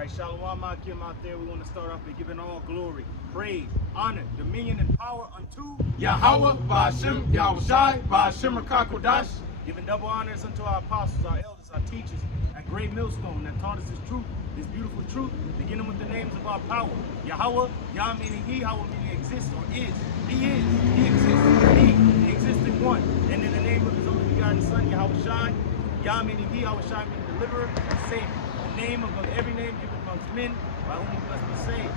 right, Shalom Akim out there. We want to start off by giving all glory, praise, honor, dominion, and power unto Yahweh, Ba'ashem, Yahushai, Ba'ashem Rakakodash. Giving double honors unto our apostles, our elders, our teachers, and great millstone that taught us this truth, this beautiful truth, beginning with the names of our power. Yahweh, Yah meaning He, Yahweh meaning exists or is. He exists, He, the existing one. And in the name of His only begotten Son, Yahushai, Yah meaning He, Yahushai meaning deliverer and savior. The name above every name given amongst men, by whom we must be saved.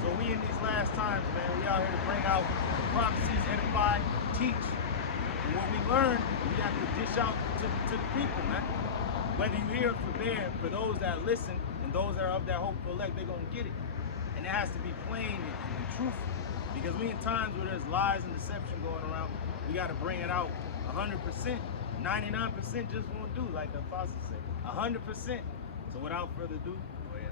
So we in these last times, man, we out here to bring out prophecies, edify, teach. And what we learn, we have to dish out to the people, man. Whether you hear it for there, for those that listen and those that are of that hopeful elect, they're going to get it. And it has to be plain and truthful. Because we in times where there's lies and deception going around, we got to bring it out 100%. 99% just won't do, like the apostle said. 100%. So without further ado, go ahead.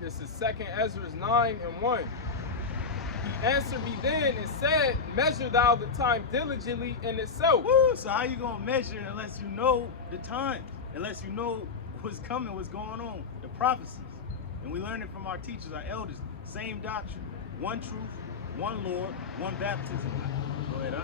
This is 2 Ezra 9:1. He answered me then and said, measure thou the time diligently in itself. Woo! So how you gonna measure unless you know the time, unless you know what's coming, what's going on, the prophecies. And we learn it from our teachers, our elders. Same doctrine, one truth, one Lord, one baptism. Go ahead.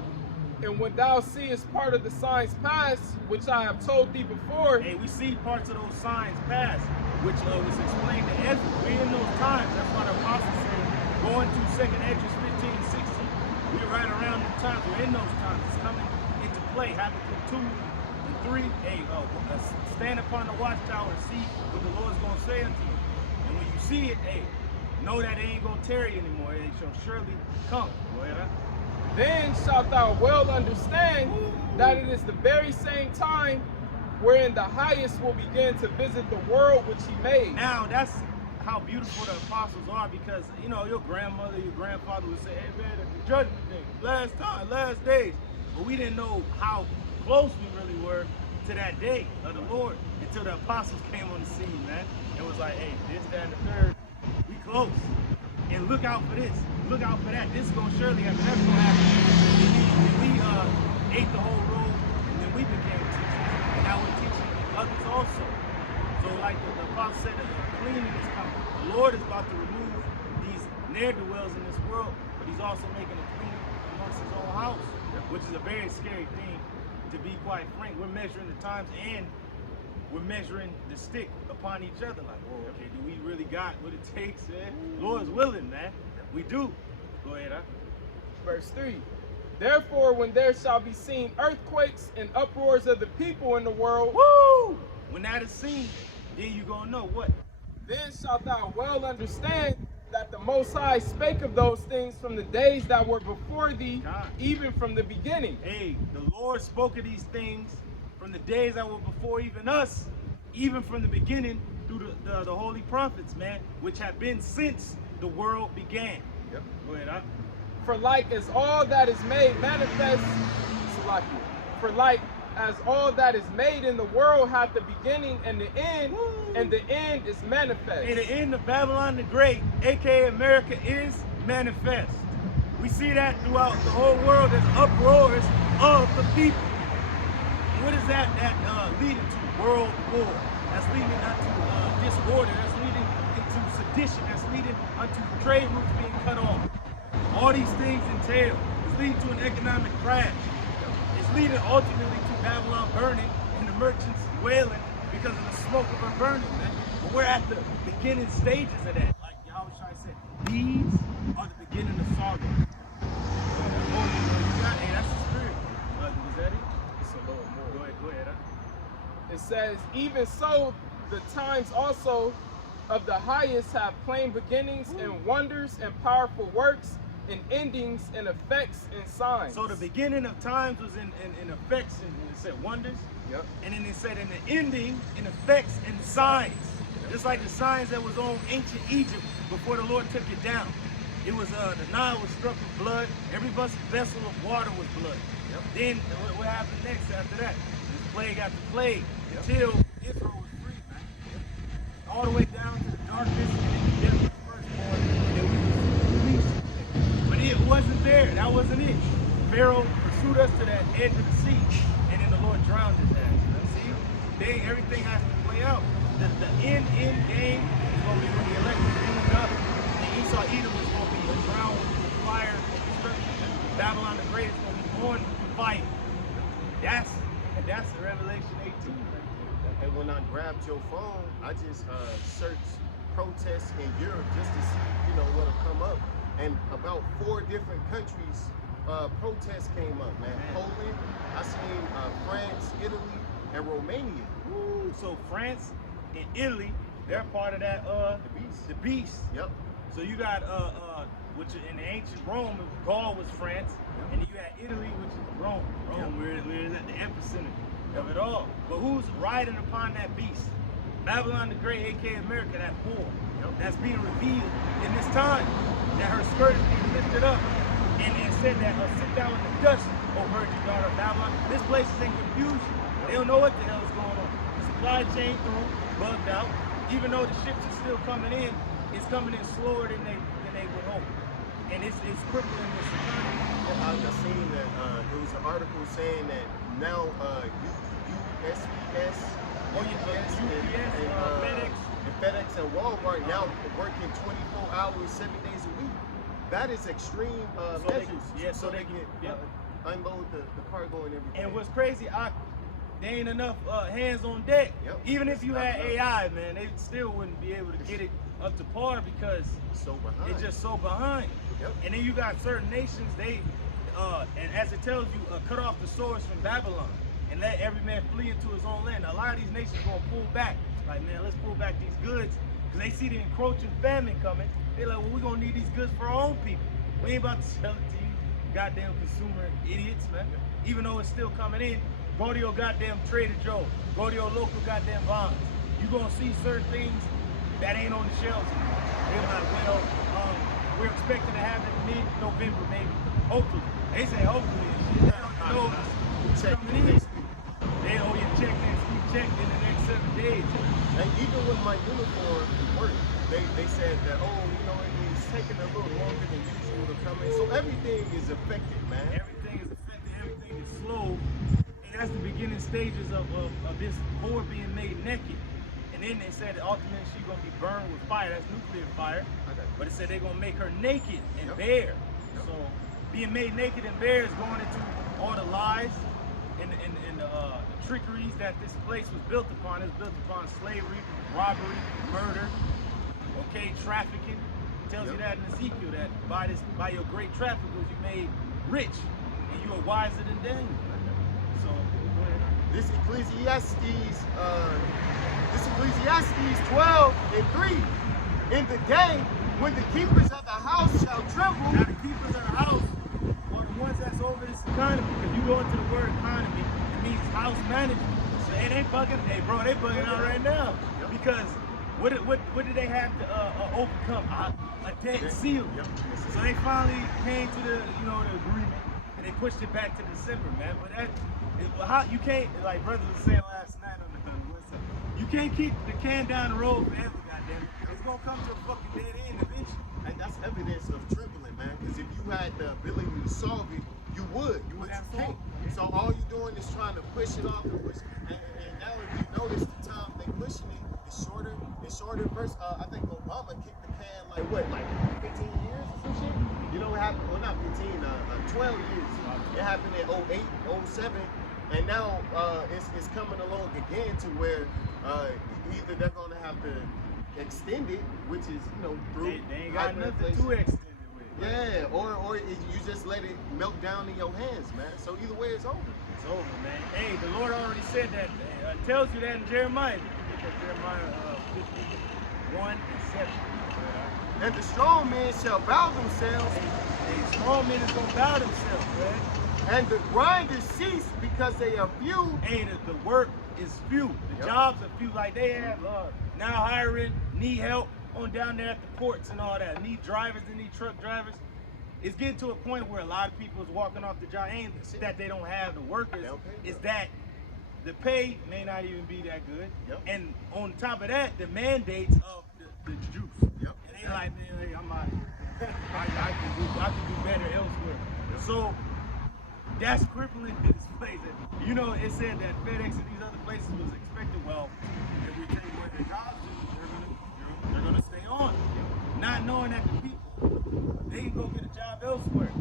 And when thou seest part of the signs pass, which I have told thee before. Hey, we see parts of those signs pass, which was explained to Ezra. We're in those times. That's why the apostle said, going to 2nd Ezra 15 and 16. We're right around the times. We're in those times. It's coming into play. Habakkuk 2 and 3. Hey, stand upon the watchtower and see what the Lord's going to say unto you. And when you see it, hey, know that it ain't going to tarry anymore. It shall surely come. Go ahead. Then shalt thou well understand that it is the very same time wherein the highest will begin to visit the world which he made. Now, that's how beautiful the apostles are, because, you know, your grandmother, your grandfather would say, hey, man, the judgment day, last time, last days. But we didn't know how close we really were to that day of the Lord until the apostles came on the scene, man. It was like, hey, this, that, and the third, we close. And look out for this. Look out for that. This is going to surely happen. That's going to happen. And we ate the whole road, and then we became teachers. And now we're teaching others also. So like the apostle said, the cleaning is coming. The Lord is about to remove these ne'er-do-wells in this world, but he's also making a cleaning amongst his own house, which is a very scary thing, to be quite frank. We're measuring the times, and we're measuring the stick upon each other. Like, oh, okay, do we really got what it takes, man? Lord's willing, man. We do. Go ahead, Verse 3. Therefore, when there shall be seen earthquakes and uproars of the people in the world. Woo! When that is seen, then you gonna know what? Then shalt thou well understand that the Most High spake of those things from the days that were before thee, God. even from the beginning. Hey, the Lord spoke of these things from the days that were before even us, even from the beginning through the holy prophets, man, which have been since the world began. Yep. Go ahead, For like as all that is made manifest, for like as all that is made in the world hath the beginning and the end, and the end is manifest. And the end of Babylon the Great, aka America, is manifest. We see that throughout the whole world as uproars of the people. What is that leading to? World war. That's leading unto disorder. That's leading into sedition. That's leading unto trade routes being cut off. All these things entail. It's leading to an economic crash. It's leading ultimately to Babylon burning and the merchants wailing because of the smoke of her burning, man. But we're at the beginning stages of that. Like Yahushua said, these are the beginning of sorrow. Hey, that's the spirit. Was that it? It's a little more. Go ahead. It says, even so, the times also of the highest have plain beginnings and wonders and powerful works and endings and effects and signs. So the beginning of times was in effects, and it said wonders. Yep. And then it said in the ending, in effects and signs. Just like the signs that was on ancient Egypt before the Lord took it down. It was, the Nile was struck with blood. Every vessel of water was blood. Yep. Then what happened next after that? This plague after plague, until Israel was free, man. All the way down to the darkness and the death of the firstborn, and then we were released. But it wasn't there. That wasn't it. Pharaoh pursued us to that edge of the sea, and then the Lord drowned his ass. See? Everything has to play out. The end game is going to be when I grabbed your phone, I just searched protests in Europe just to see, what'll come up. And about 4 different countries, protests came up, man. Poland, I seen France, Italy, and Romania. Ooh, so France and Italy, they're part of that the beast. Yep. So you got which in the ancient Rome, Gaul was France, and then you had Italy, which is Rome. We're at the epicenter of it all. But who's riding upon that beast? Babylon the Great, aka America, that whore. That's being revealed in this time. That her skirt is being lifted up and said that sit down in the dust, O virgin daughter of Babylon. This place is in confusion. They don't know what the hell is going on. The supply chain through, bugged out. Even though the ships are still coming in, it's coming in slower than they would hope. And it's crippling this economy. I've seen that there was an article saying that now USPS, FedEx, and FedEx and Walmart now working 24 hours, 7 days a week. That is extreme measures. So they can unload the cargo and everything. And what's crazy, there ain't enough hands on deck. Even if you had AI, man, they still wouldn't be able to get it up to par because it's just so behind. And then you got certain nations, they and as it tells you, cut off the swords from Babylon and let every man flee into his own land. Now, a lot of these nations gonna pull back. Like, man, let's pull back these goods because they see the encroaching famine coming. They're like, well, we're gonna need these goods for our own people. We ain't about to sell it to you, goddamn consumer idiots, man. Even though it's still coming in, go to your goddamn Trader Joe, go to your local goddamn bonds. You gonna see certain things that ain't on the shelves anymore. They're like, well, we're expecting to have it mid-November, maybe. Hopefully. They say hopefully and shit. They don't know. Check next week. They owe you check next week, check in the next 7 days. And even with my uniform work, they said that, it's taking a little longer than usual to come in. So everything is affected, man. Everything is affected, everything is slow. And that's the beginning stages of this whore being made naked. And then they said that ultimately she's gonna be burned with fire. That's nuclear fire. But it said they're gonna make her naked and bare. So being made naked and bare is going into all the lies and the trickeries that this place was built upon. It's built upon slavery, robbery, murder, trafficking. It tells you that in Ezekiel that by your great traffic was you made rich and you are wiser than Daniel. So this Ecclesiastes 12:3. In the day when the keepers of the house shall tremble. Now the keepers of the house are the ones that's over this economy. Because you go into the word economy, it means house management. So it ain't bugging. Hey, bro, they bugging out right now. Because what did they have to overcome? A debt seal. So they finally came to the agreement, and they pushed it back to December, man. But how you can't, like brothers were saying last night on the you can't keep the can down the road forever, goddamn. It's gonna come to a fucking dead end eventually. And that's evidence of trembling, man. Because if you had the ability to solve it, you would. You can't. So all you're doing is trying to push it off and push. And now if you notice the time they pushing it, it's shorter. First, I think Obama kicked the can like 15 years or some shit. You know what happened? Well, not 15, 12 years. It happened in 08, 07. And now it's coming along again to where either they're going to have to extend it, which is, through they ain't got nothing to extend it with. Yeah, or you just let it melt down in your hands, man. So either way, it's over. It's over, man. Hey, the Lord already said that. Tells you that in Jeremiah. Jeremiah 51 and 7. And the strong men shall bow themselves. The strong men is going to bow themselves, man. And the grinders cease because they are few. Hey, the work is few. The jobs are few. Like they have now hiring, need help on down there at the ports and all that. Need drivers, they need truck drivers. It's getting to a point where a lot of people is walking off the job. Ain't that they don't have the workers. It's that the pay may not even be that good. And on top of that, the mandates of the juice. And they like, man, I'm out here. I can do better elsewhere. So that's crippling to this place. It said that FedEx and these other places was expected, well, if we take away their jobs, they're gonna stay on. Not knowing that the people, they can go get a job elsewhere.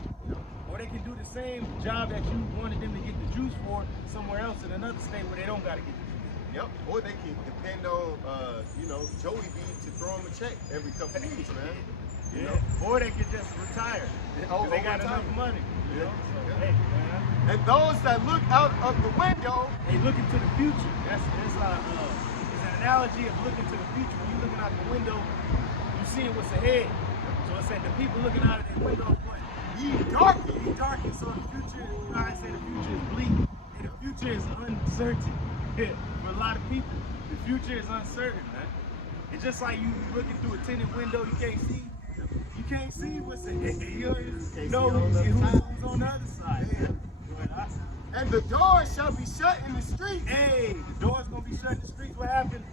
Or they can do the same job that you wanted them to get the juice for somewhere else in another state where they don't gotta get the juice. Yep. Or they can depend on, Joey B to throw them a check every couple of weeks, man. You know? Or they could just retire. Oh, They got retire. enough money. You know? So, Yeah. hey, man. And those that look out of the window, They look into the future. It's an analogy of looking to the future. When you're looking out the window, you seeing what's ahead. So it's saying the people looking out of their window, what? ye darken. Be darkened. So the future, I say the future is bleak. And the future is uncertain. For a lot of people, the future is uncertain, man. It's just like you looking through a tinted window, you can't see. You can't see what's ahead. You don't know who's on the other side. Yeah. But And the doors shall be shut in the streets. hey, the doors gonna be shut in the streets. What happened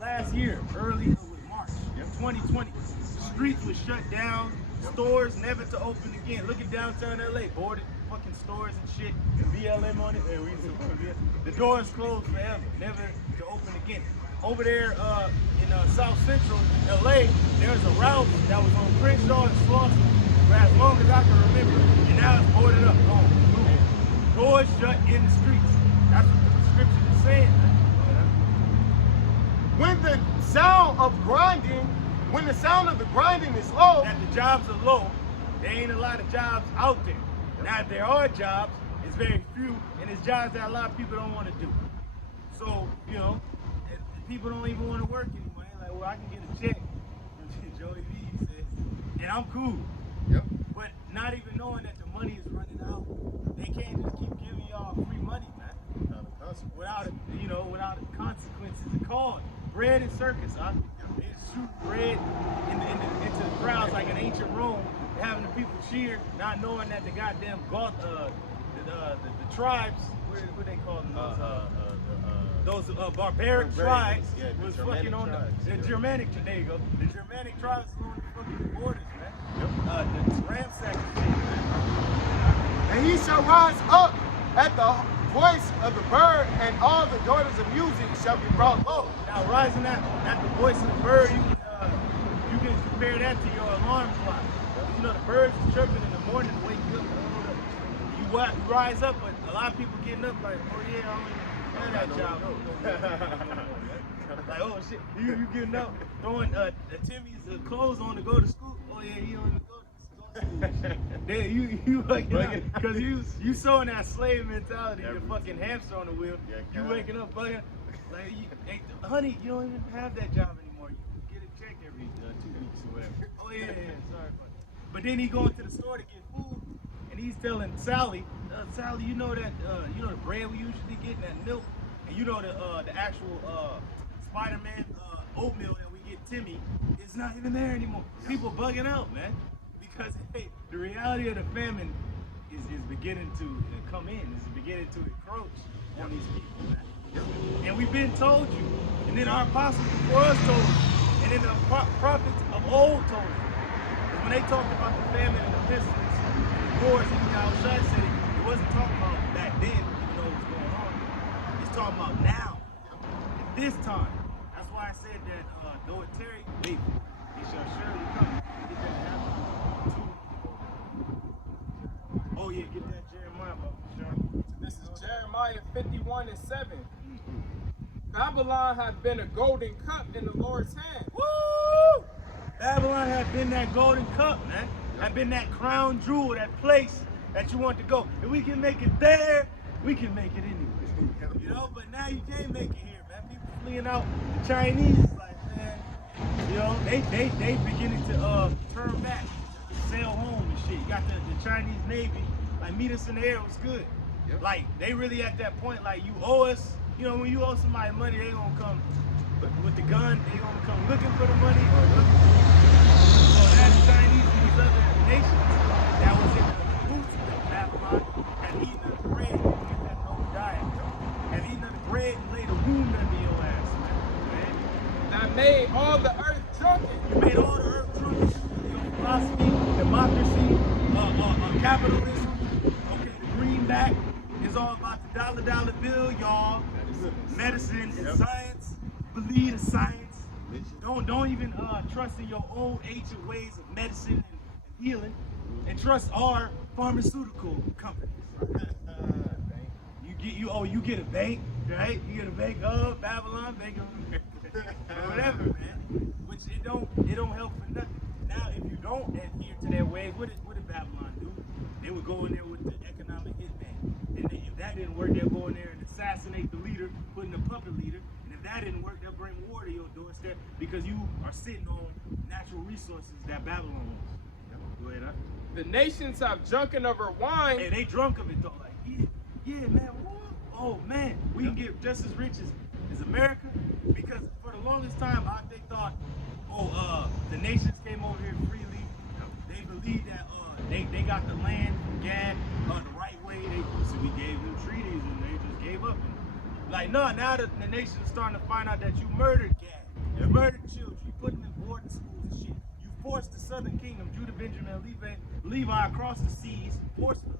last year, early March, 2020? The streets was shut down. Stores never to open again. Look at downtown LA, boarded fucking stores and shit. BLM on it. Hey, the doors closed forever, never to open again. Over there in South Central LA, there's a route that was on Crenshaw and Slauson for as long as I can remember, and now it's boarded up, gone. Doors shut in the streets. That's what the scripture is saying. When the sound of the grinding is low, That the jobs are low, there ain't a lot of jobs out there. Now, if there are jobs, it's very few, and it's jobs that a lot of people don't want to do. So, if people don't even want to work anymore. They're like, well, I can get a check. Joey V said, and I'm cool. yep. But not even knowing that the money is running out, they can't just keep giving y'all free money, man. Without the consequences it caused. Bread and circus, huh? They shoot bread into the crowds like in ancient Rome, having the people cheer, not knowing that the goddamn the tribes, what they call them? Those barbaric tribes Yeah, the was Germanic fucking on tribes, the yeah. Germanic, there you go. The Germanic tribes was on the fucking borders, man. Yep. The ransack shit, man. And he shall rise up at the voice of the bird, and all the daughters of music shall be brought low. Now, rising at the voice of the bird, you can compare that to your alarm clock. The birds is chirping in the morning to wake you up. You rise up, but a lot of people getting up like, oh yeah, I don't even have that job. Like, oh shit, you getting up, throwing Timmy's clothes on to go to school. Oh yeah, he don't even go to school. Then you waking up because you sowing that slave mentality, the fucking hamster on the wheel. Yeah, You waking up bugging. Like, hey, honey, you don't even have that job anymore. You get a check every 2 weeks or whatever. Oh yeah, sorry. But then he going to the store to get food, and he's telling Sally, Sally, you know that the bread we usually get, and that milk, and the actual Spider-Man oatmeal that we get Timmy is not even there anymore. People bugging out, man, because hey, the reality of the famine is beginning to come in. Is beginning to encroach on these people, man. And we've been told you, and then our apostles before us told us, and then the prophets of old told us. Because when they talked about the famine and the pestilence and the wars, even outside said it wasn't talking about back then, even though it was going on. It's talking about now, at this time. That's why I said that though it tarry, wait, it shall surely come. Get that happen. Oh yeah, get that Jeremiah book, sure. This is Jeremiah 51:7. Babylon had been a golden cup in the Lord's hand. Woo! Babylon had been that golden cup, man. Had been that crown jewel, that place that you want to go. If we can make it there, we can make it anywhere. But now you can't make it here, man. People fleeing out. The Chinese, like, man, they beginning to turn back, sail home and shit. You got the Chinese Navy, like, meet us in the air, was good. Yep. Like, they really at that point, like, you owe us. When you owe somebody money, they gonna come with the gun. They gonna come looking for the money or looking for you. So that's Chinese and these other nations that was in the boots with Babylon had eaten of the bread and get that whole diet. Had eaten of the bread and laid a wound under your ass, man. That made all the earth drunken. You made all the earth drunk. Philosophy, democracy, capitalism. Okay, the greenback is all about the dollar bill, y'all. Medicine and science. Believe the science. Don't even trust in your own ancient ways of medicine and healing, and trust our pharmaceutical companies. you get a bank, right? You get a bank of Babylon, Bank of America, or whatever, man. Which it don't help for nothing. Now, if you don't adhere to their ways, what did Babylon do? They would go in there with the economic hitman, and then if that didn't work, they'll go in there and assassinate the leader, put in a puppet leader, and if that didn't work, they'll bring war to your doorstep because you are sitting on natural resources that Babylon owns. Go ahead, huh? The nations have drunken of her wine. Hey, they drunk of it though. Like, yeah, man. What? Oh man, we can get just as rich as America because for the longest time, they thought, the nations came over here freely. They believed that they got the land from Gad the right way. So we gave them treaties and they just gave up. And, like, no, now the nations are starting to find out that you murdered Gad, you murdered children, you put them in boarding schools and shit. You forced the southern kingdom, Judah, Benjamin, and Levi across the seas forcefully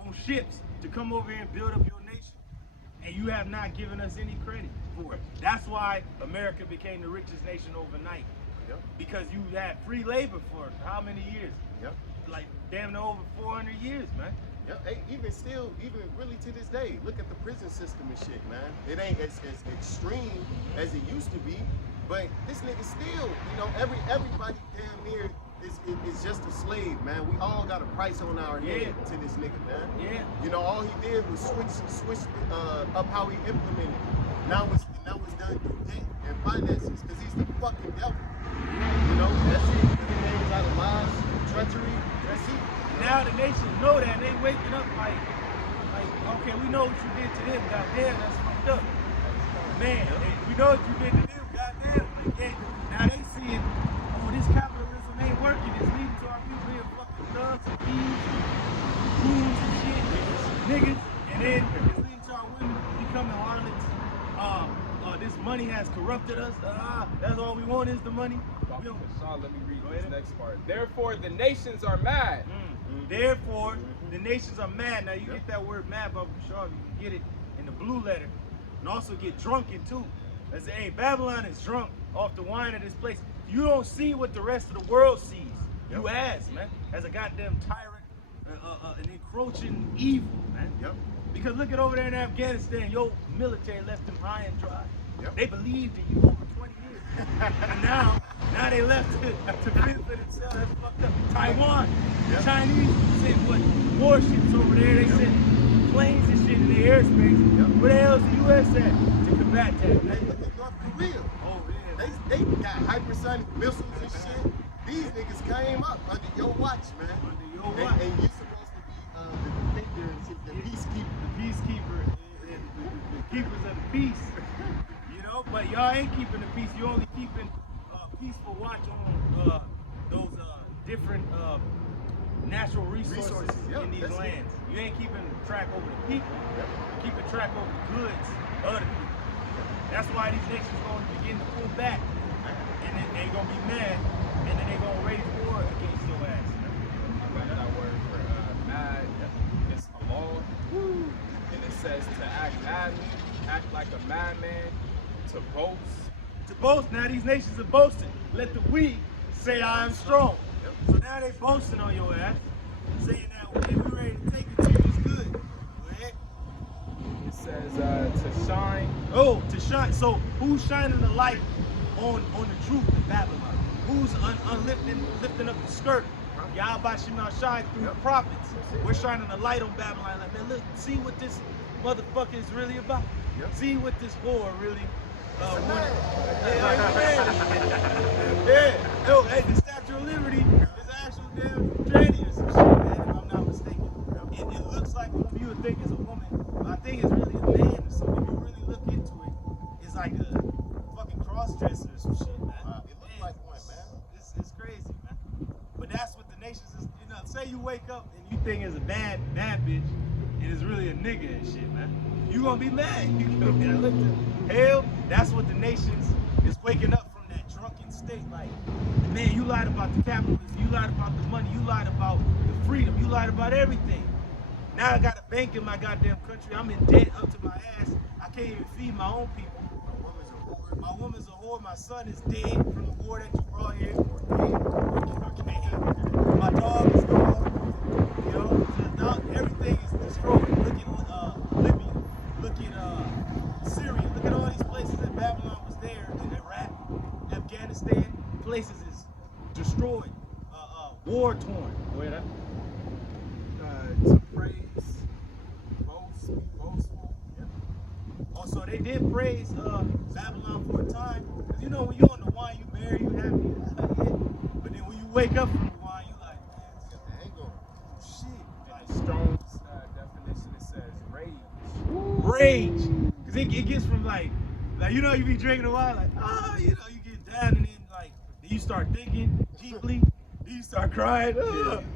on ships to come over here and build up your nation. And you have not given us any credit for it. That's why America became the richest nation overnight. Yep. Because you had free labor for how many years? Yep. Like damn near over 400 years, man. Yep. Hey, even really to this day, look at the prison system and shit, man. It ain't as extreme as it used to be, but this nigga still, everybody damn near is just a slave, man. We all got a price on our head to this nigga, man. Yeah. All he did was switch up how he implemented. Now it's done through debt and finances, because he's the fucking devil. That's it. Living names out of lies, treachery, that's it. Now the nations know that, and they waking up like, okay, we know what you did to them, goddamn, that's fucked up. Man, we know what you did to them, goddamn. Like, now they see it, this capitalism ain't working, it's leading to our people here fucking thugs and thieves, goons and shit, niggas, and then it's leading to our women becoming harlots. This money has corrupted us. That's all we want is the money. Sean, let me read this next part. Therefore, the nations are mad. Therefore, the nations are mad. Now, you get that word mad, Baba Shaw, you can get it in the blue letter, and also get drunken too. Let's say, hey, Babylon is drunk off the wine of this place. You don't see what the rest of the world sees. You as, man, as a goddamn tyrant, an encroaching evil, man. Yep. Because look at over there in Afghanistan, your military left them high and dry. Yep. They believed in you over 20 years. And now they left to fend for themselves. That's fucked up. Taiwan, the Chinese sent warships over there. They sent planes and shit in the airspace. Where the hell is the U.S. at to combat that? Hey, look at North Korea. Oh, yeah. They got hypersonic missiles and shit. These niggas came up under your watch, man. Under your watch. And you supposed to be the defender and the peacekeeper. The peacekeeper, the keepers of the peace. But y'all ain't keeping the peace. You only keeping peaceful watch on those different natural resources in these lands. You ain't keeping track over the people. You're keeping track over the goods of the people. That's why these nations going to begin to pull back, and then they're going to be mad, and then they're going to raise war against your ass. I got that word for mad. It's a law, and it says to act madly, act like a madman. To boast. To boast. Now these nations are boasting. Let the weak say I am strong. So now they boasting on your ass, saying that hey, we're ready to take it to you. It's good. Go ahead. It says to shine. Oh, to shine. So who's shining the light on the truth of Babylon? Who's lifting up the skirt? Yahweh Shema Shai through the prophets. We're shining the light on Babylon. Like, man, look, see what this motherfucker is really about. See what this war really. Yo, hey, the Statue of Liberty is actually damn tranny or some shit, man, if I'm not mistaken. It looks like what you would think is a woman, but I think it's really a man or something. If you really look into it, it's like a fucking cross-dresser or some shit, man. It looks like one, man. It's crazy, man. But that's what the nations is, say you wake up and you think it's a bad bitch, and it's really a nigga and shit, man. You gonna be mad. You gonna be look to hell. That's what the nations is waking up from that drunken state. Like, man, you lied about the capitalism, you lied about the money, you lied about the freedom, you lied about everything. Now I got a bank in my goddamn country. I'm in debt up to my ass. I can't even feed my own people. My woman's a whore. My son is dead from the war that you brought here. My dog is gone. Everything is destroyed. Look at Libya. places is destroyed, war torn. Where that? To praise, boast, be boastful. Also, they did praise Babylon for a time. Because you know, when you're on the wine, you merry, you happy. But then when you wake up from the wine, you like, man, it's got the hangover. Shit. Like Strong's definition, it says rage. Rage. Because it gets from like, you know, you be drinking a while, like, you know, you get down and then like, then you start thinking deeply. Then you start crying.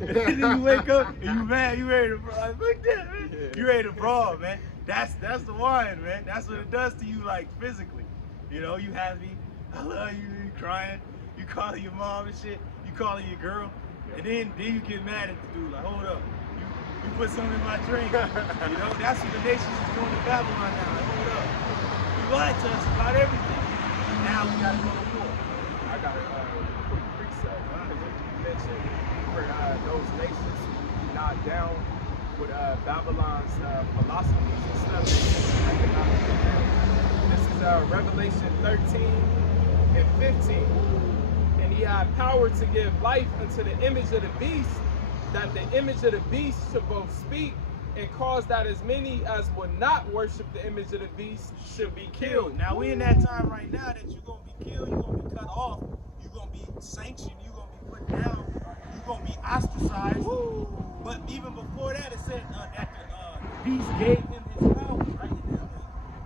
And then you wake up and you mad, you ready to brawl. Fuck that, man. You ready to brawl, man. That's the wine, man. That's what it does to you, like physically. You know, you happy, I love you, you crying, you calling your mom and shit, you calling your girl, and then you get mad at the dude, like, hold up, you put something in my drink. You know, that's what the nations is doing to Babylon now. Like, hold up. You lied to us about everything. Now we gotta go to war. I got a quick precept. Because you mentioned for those nations who not down with Babylon's philosophies and stuff. This is Revelation 13 and 15. And he had power to give life unto the image of the beast, that the image of the beast should both speak and cause that as many as would not worship the image of the beast should be killed. Now we in that time right now that you're gonna be killed, you're gonna be cut off, you're gonna be sanctioned, you're gonna be put down, you're gonna be ostracized. Woo. But even before that, it said that the beast gave him his power, right?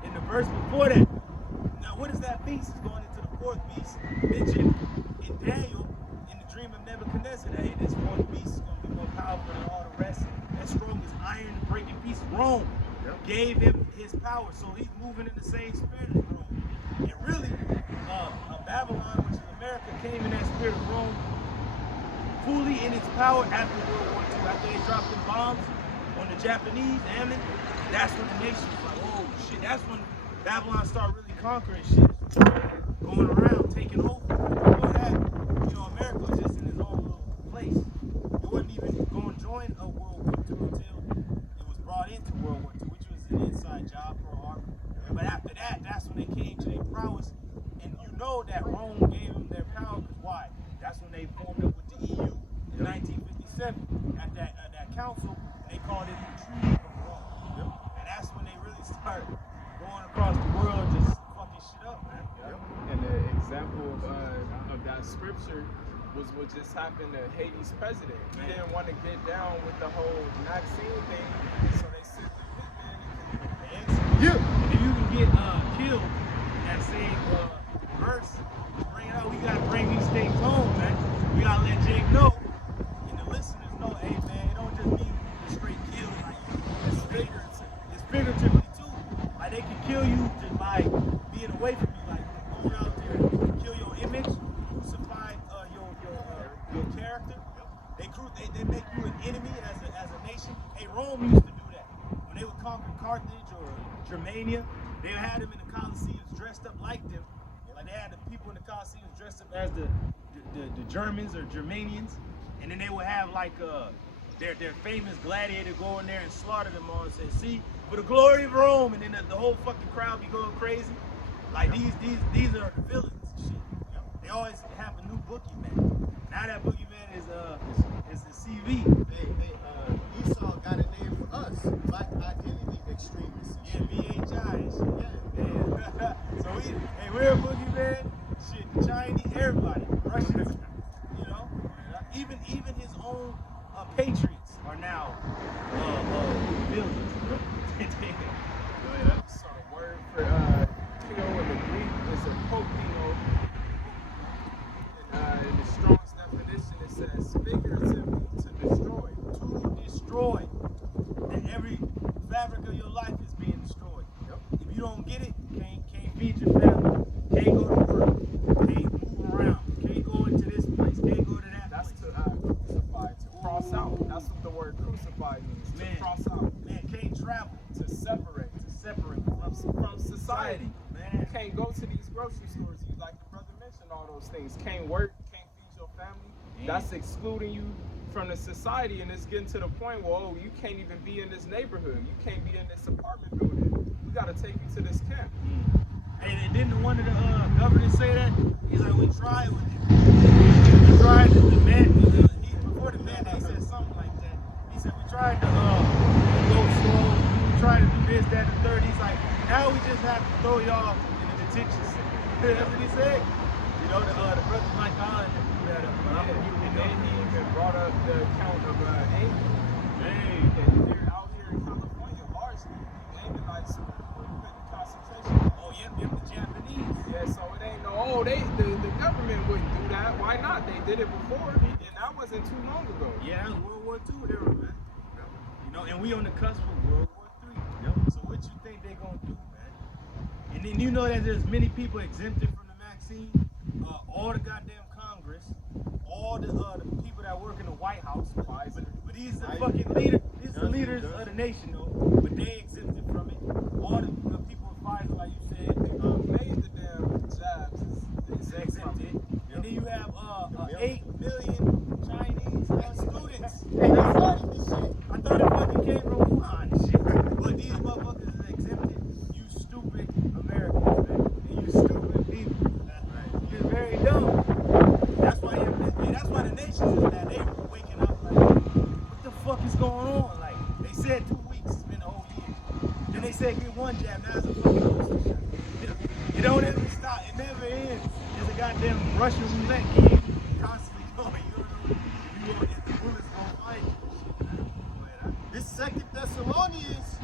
In the verse before that. Now what is that beast? It's going into the fourth beast mentioned in Daniel in the dream of Nebuchadnezzar. That, hey, this fourth beast is gonna be more powerful than all the rest. As strong as iron, breaking piece. Rome gave him his power, so he's moving in the same spirit as Rome. And really, Babylon, which is America, came in that spirit of Rome, fully in its power after World War II. After they dropped the bombs on the Japanese, Ammon, that's when the nation was like, oh shit, that's when Babylon started really conquering shit. Going around, taking over. Before that, you know, America was just in its own little place. It wasn't even going to join a World War II until it was brought into World War II, which was an inside job, Pearl Harbor. But after that, that's when they came to their prowess. And you know that Rome gave them their power, because why? That's when they formed up with the EU in 1957 at that council. They called it the Treaty of Rome. And that's when they really started going across the world just fucking shit up, man. And the example of that scripture was what just happened to Haiti's president. He didn't want to get down with the whole Maxine thing, so they sent the hitman. And if you can get killed in that same verse, bring it out. We gotta bring these things home, man. We gotta let Jake know, and the listeners know, hey man, it don't just mean the straight kill, like it's figurative. It's figuratively too. Like they can kill you just by being away from you, like going out there, kill your image, crucify your character. They make you an enemy as a nation. Hey, Rome used to do that. When they would conquer Carthage or Germania, they had them in the Colosseums dressed up like them. Like they had the people in the Colosseums dressed up as the Germans or Germanians, and then they would have like their famous gladiator go in there and slaughter them all and say, see, for the glory of Rome, and then the whole fucking crowd be going crazy. Like these are the villains and shit. They always have a new boogeyman. Now that boogeyman is the CV. Esau got a name for us. Black identity extremists. Yeah, BHI and shit. Yeah. So we're a boogeyman. Shit, the Chinese, everybody, Russians, you know, even his own patriots are now villains. So the word for kill in the Greek is a kopino. And in the Strong's definition, it says figuratively to destroy. To destroy. That every fabric of your life is being destroyed. If you don't get it, you can't feed your family, can't go to work, can't move around, can't go into this place, can't go to that That's place. to crucify, to cross out. That's what the word crucify means. To cross out. Man, can't travel. To separate. From society. Man. You can't go to these grocery stores. You, like the brother mentioned, all those things. Can't work, can't feed your family. Yeah. That's excluding you from the society, and it's getting to the point where, oh, you can't even be in this neighborhood. You can't be in this apartment building. We got to take you to this camp. And didn't one of the governors say that? He's like, we tried with it. We tried to before the mandate, he said something like that. He said, we tried to go slow. We tried to do this, that, and the third. He's like, now we just have to throw y'all in the detention center. That's what he said. You know, the brother Mike Allen threw that up. But I'm gonna give him And then he even brought up the account of Amy. Hey. And they're out here in California largely. Amenites were put in concentration. Oh, yep, the Japanese. Yeah, so it ain't no, the government wouldn't do that. Why not? They did it before, and that wasn't too long ago. Yeah, that was World War II era, man. You know, and we on the cusp of World War III. Yep. So what you think they gonna do, man? And then you know that there's many people exempted from the vaccine. All the goddamn Congress, all the people that work in the White House. But these are the fucking leaders. These are the leaders of the nation, though. But they exempted from it. All the people with Pfizer, like you said, Made the damn jabs is exempted. And then you have 8 million Chinese students. Hey, they started this shit. I thought it fucking came from Wuhan and shit. But these motherfuckers is exempted. You stupid Americans, man. And you stupid people. You're very dumb. That's why the nations is that they waking up like, what the fuck is going on? Like, they said 2 weeks, it's been a whole year. Then they said get one jab, now it's a fucking booster shot. It don't ever stop, it never ends. It's a goddamn Russian roulette game constantly going. You don't know if the bullets gonna fight you. This 2 Thessalonians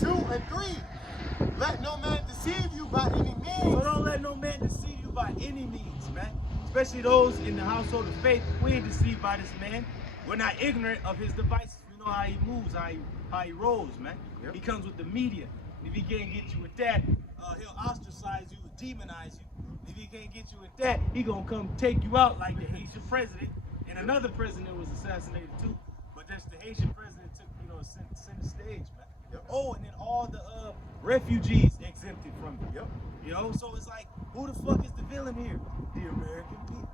2 and 3. Let no man deceive you by any means. So don't let no man deceive you by any means, man. Especially those in the household of faith. We ain't deceived by this man. We're not ignorant of his devices. We know how he moves, how he rolls, man. Yep. He comes with the media. If he can't get you with that, he'll ostracize you and demonize you. If he can't get you with that, he gonna come take you out like the Haitian president. And another president was assassinated too. But that's the Haitian president took, center stage, man. Yep. Oh, and then all the refugees exempted from it. Yep. You know, so it's like, who the fuck is the villain here? The American people.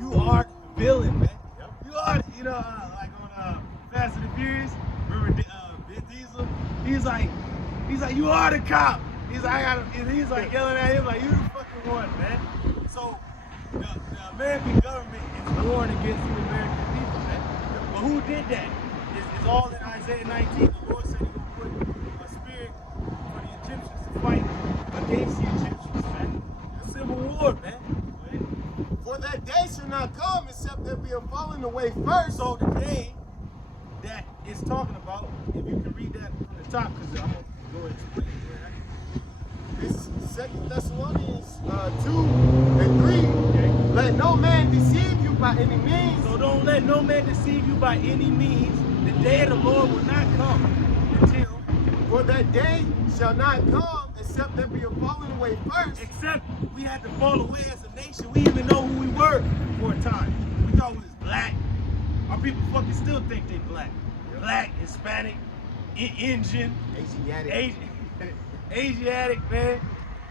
You are the villain, man. Yep. You are, like on Fast and the Furious. Remember Vin Diesel? He's like, you are the cop. He's like, he's like yelling at him like, you the fucking one, man. So the American government is warned against the American people, man. But who did that? It's all in Isaiah 19. The Lord said He gonna put a spirit for the Egyptians to fight against the Egyptians, man. A civil war, man. For that day shall not come except there be a falling away first. So the day that it's talking about, if you can read that from the top, because I'm gonna go and explain it. This 2 Thessalonians 2 and 3. Okay. Let no man deceive you by any means. So don't let no man deceive you by any means. The day of the Lord will not come until, For that day shall not come except there be a falling away first. except we had to fall away as a nation. We even know who we were for a time. We thought we was black. Our people fucking still think they black. Black, Hispanic, Indian, Asiatic, man.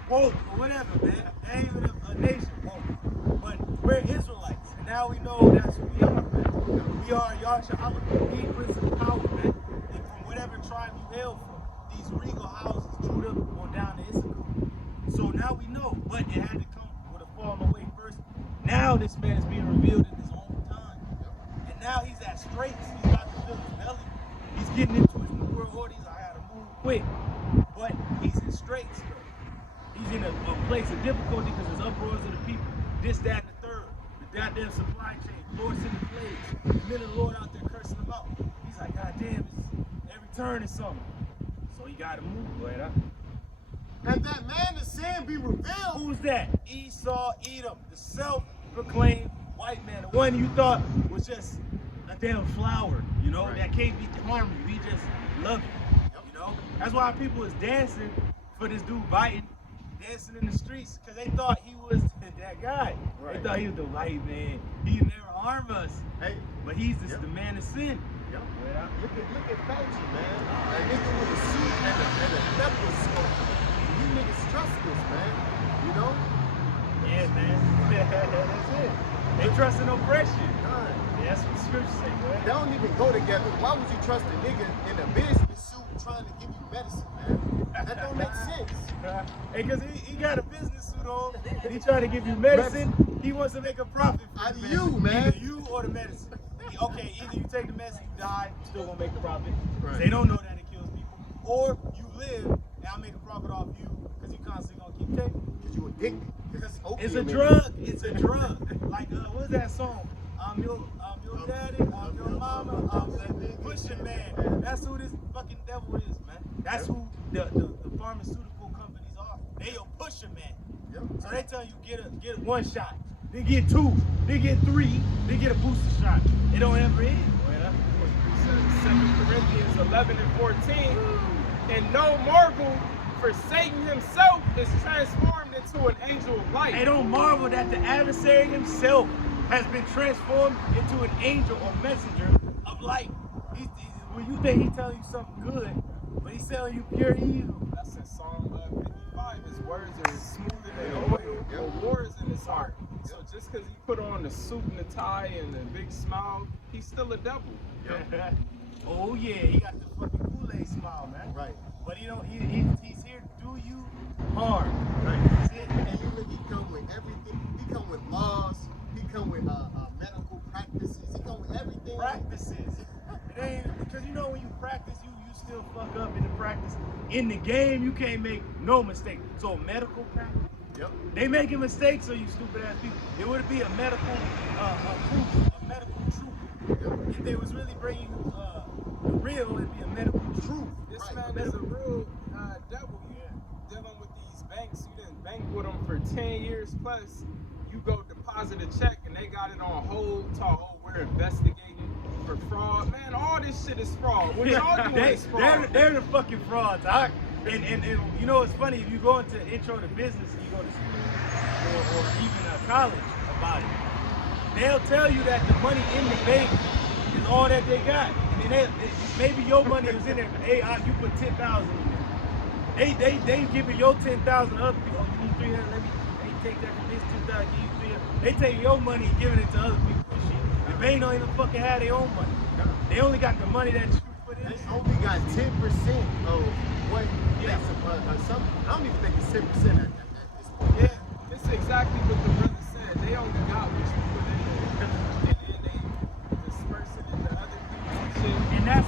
Woke, or whatever, man. That ain't even a nation, woke. But we're Israelites. And now we know that's who we are, man. We are Yahshua Allah, the Prince of Power, man. And from whatever tribe you hail from, these regal houses, Judah, on down to Issachar. So now we know, but it had to come with a falling away first. Now this man is being revealed in his own time. And now he's at straits. He's about to fill his belly. He's getting into his new world order. He's like, I gotta move quick. But he's in straits. He's in a place of difficulty because there's uproars of the people. This, that, and the third. The goddamn supply chain. The Lord sent the plagues. The men of the Lord out there cursing them out. He's like, God damn, every turn is something. So he gotta move, right? And that man of sin be revealed. Who's that? Esau Edom, the self-proclaimed white man. The one you thought was just a damn flower, Right. that can't be harm you. He just love you, That's why people was dancing for this dude Biden, dancing in the streets, because they thought he was that guy. Right. They thought he was the white man. He'd never harm us. Hey, But he's just the man of sin. yep. Look at Fauci, man. A nigga with a suit and a stethoscope. You niggas trust this, man. You know? Yeah, man. That's it. They trusting oppression. God. Yeah, that's what the scriptures say, boy. They don't even go together. Why would you trust a nigga in a business suit trying to give you medicine, man? That don't make sense. Hey, because he got a business suit on. He trying to give you medicine. He wants to make a profit Out of from you, medicine. man. Either you or the medicine. Okay, either you take the medicine, you die, you still gonna make a profit. Right. They don't know that it kills people. Or you live, and I'll make a profit off you because you constantly gonna keep taking. Because you addicted. Because It's a drug. It's a drug. Like, what's that song? I'm your daddy, I'm your mama, I'm that pusher man. That's who this fucking devil is, man. That's who the pharmaceutical companies are. They your pusher man. Yep. So they tell you get one shot, then get two, then get three, then get a booster shot. It don't ever end. Well, 2 Corinthians 11 and 14. And no marvel, for Satan himself is transformed into an angel of light. they don't marvel that the adversary himself has been transformed into an angel or messenger of light. When you think he's telling you something good, but he's telling you pure evil. That's in Psalm 55. His words are smoother than oil. The war is in his heart. So just because he put on the suit and the tie and the big smile, he's still a devil. Oh yeah, he got the fucking Kool-Aid smile, man. Right. But he don't. He's here to do you harm. Right. That's it. And you look, he come with everything. He come with laws. He come with medical practices. He come with everything. Practices. It ain't because you know when you practice, you still fuck up in the practice. In the game, you can't make no mistake. So medical practice. Yep. They making mistakes, so you stupid ass people. It would be a medical proof, a medical truth. If they was really bringing you the real, it'd be a medical truth. This Right. man is a real devil. You dealing with these banks. You didn't bank with them for 10 years plus. You go deposit a check and they got it on hold. Talk, we're investigating for fraud. Man, all this shit is fraud. What y'all doing is fraud. They're the fucking frauds. And you know it's funny if you go into intro to business and you go to school or even college about it, they'll tell you that the money in the bank is all that they got. I mean, maybe your money was in there, but hey, you put 10,000 in there. They giving your 10,000 to other people. Oh, you need 300. Let me take that from this 2,000. Give you 300. They take your money and giving it to other people and shit. The bank don't even fucking have their own money. They only got the money that you put in. They only got 10% of what. Yeah. I don't even think it's 10% at this point. Yeah, it's exactly what the brother said. They only got what you put in there, and then they disperse it into other people's shit. And that's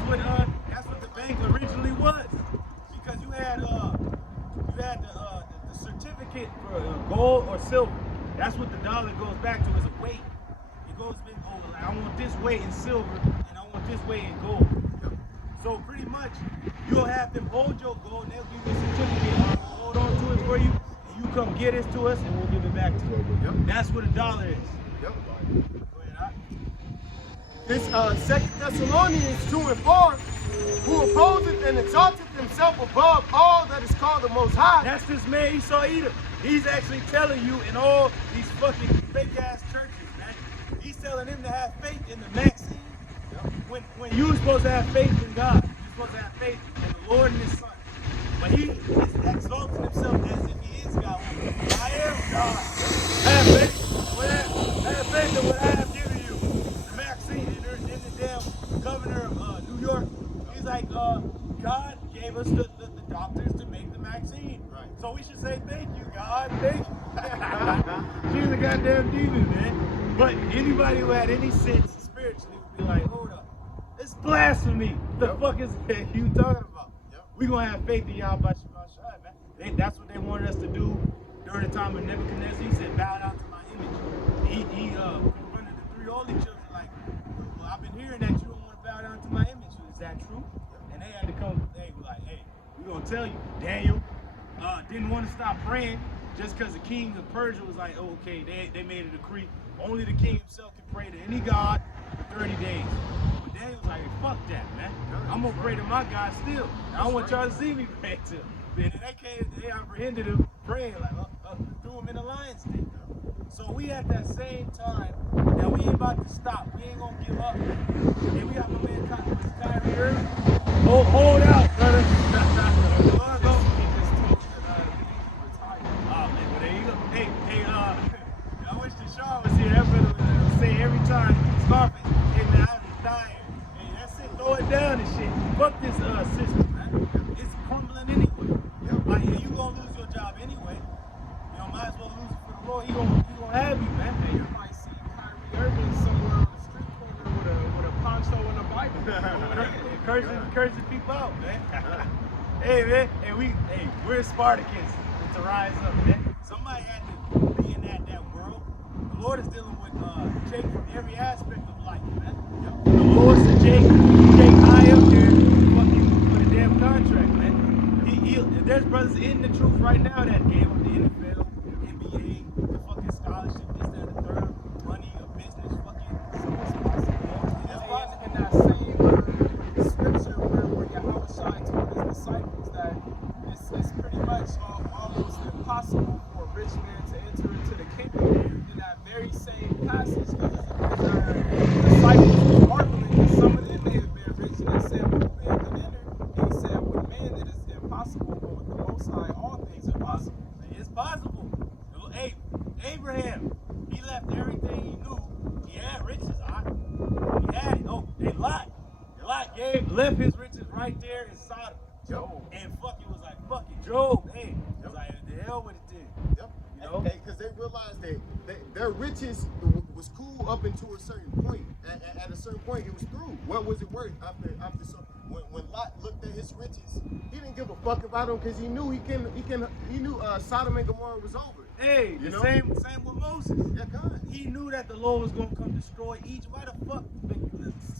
what the bank originally was, because you had the certificate for gold or silver. That's what the dollar goes back to, is a weight. It goes been over. Like, I want this weight in silver and I want this weight in gold. So pretty much you'll have them hold your gold and they'll give you a certificate. Hold on to it for you, and you come get it to us and we'll give it back to you. Yep. That's what a dollar is. Yep. Go ahead, This 2 Thessalonians 2 and 4, who opposeth and exalteth himself above all that is called the Most High. That's this man Esau Edom. He's actually telling you in all these fucking fake ass churches, man. He's telling them to have faith in the Maxine. When you were supposed to have faith in God. You're supposed to have faith in the Lord and His Son. But he is exalting himself as if he is God. I am God. Have faith. Have faith in what I have given you. The Maxine in the damn governor of New York. He's like, God gave us the doctors to make the Maxine. Right. So we should say thank you, God. Thank you. She's a goddamn demon, man. But anybody who had any sense spiritually would be like, hold up. It's blasphemy. What the fuck is you talking about? Yep. We gonna have faith in y'all by Shai, man. That's what they wanted us to do during the time of Nebuchadnezzar. He said, bow down to my image. He confronted the three holy children like, well, I've been hearing that you don't want to bow down to my image. Is that true? And they had to come, they were like, hey, we're gonna tell you. Daniel didn't want to stop praying just because the king of Persia was like, oh, okay, they made a decree. Only the king himself can pray to any god for 30 days. But Daniel was like, hey, fuck that, man. I'm gonna pray to my God still. I don't want y'all to see me pray to him. Then they apprehended him praying, like, threw him in the lion's den. So we at that same time that we ain't about to stop. We ain't gonna give up. And we got my man Kyrie Irving. Hold out, brother. Oh man, well there you go. Hey, I wish Deshaun was here. That brother would say every time, Scarface, hey man, I was dying. Hey, that's it. Throw it down and shit. Fuck this system, man. It's crumbling anyway. we gonna have you, man. And you might see Kyrie Irving somewhere on the street corner with a poncho and a Bible. Encouraging people out, man. Hey, man, we're Spartacus to rise up, man. Somebody had to be in that world. The Lord is dealing with Jake from every aspect of life, man. The Lord said Jake high up there, fucking with a damn contract, man. There's brothers in the truth right now that gave up the NFL, NBA, the fucking scholarship, this, that, and the third, money, a business, fucking. In that same scripture where Yahushua told his disciples that it's pretty much almost impossible for a rich man to enter into the kingdom. In that very same passage, the disciples were marveling that some of them may have been rich, and they said, "Well, man can enter." And he said, "With man it is impossible, but with the Most High all things are possible." It's possible. Hey, Abraham, he left everything he knew. He had riches, he had it. Oh, hey, Lot left his riches right there in Sodom. Job. And fucking was like, fuck it, Job. Hey, was like, the hell with it then. Yep. You know? Because they realized that their riches was cool up until a certain point. At a certain point, it was through. What was it worth after so? When Lot looked at his riches, he didn't give a fuck about them because he knew he knew Sodom and Gomorrah was over. Hey, You the know? same with Moses. Yeah, God. He knew that the Lord was going to come destroy Egypt. Why the fuck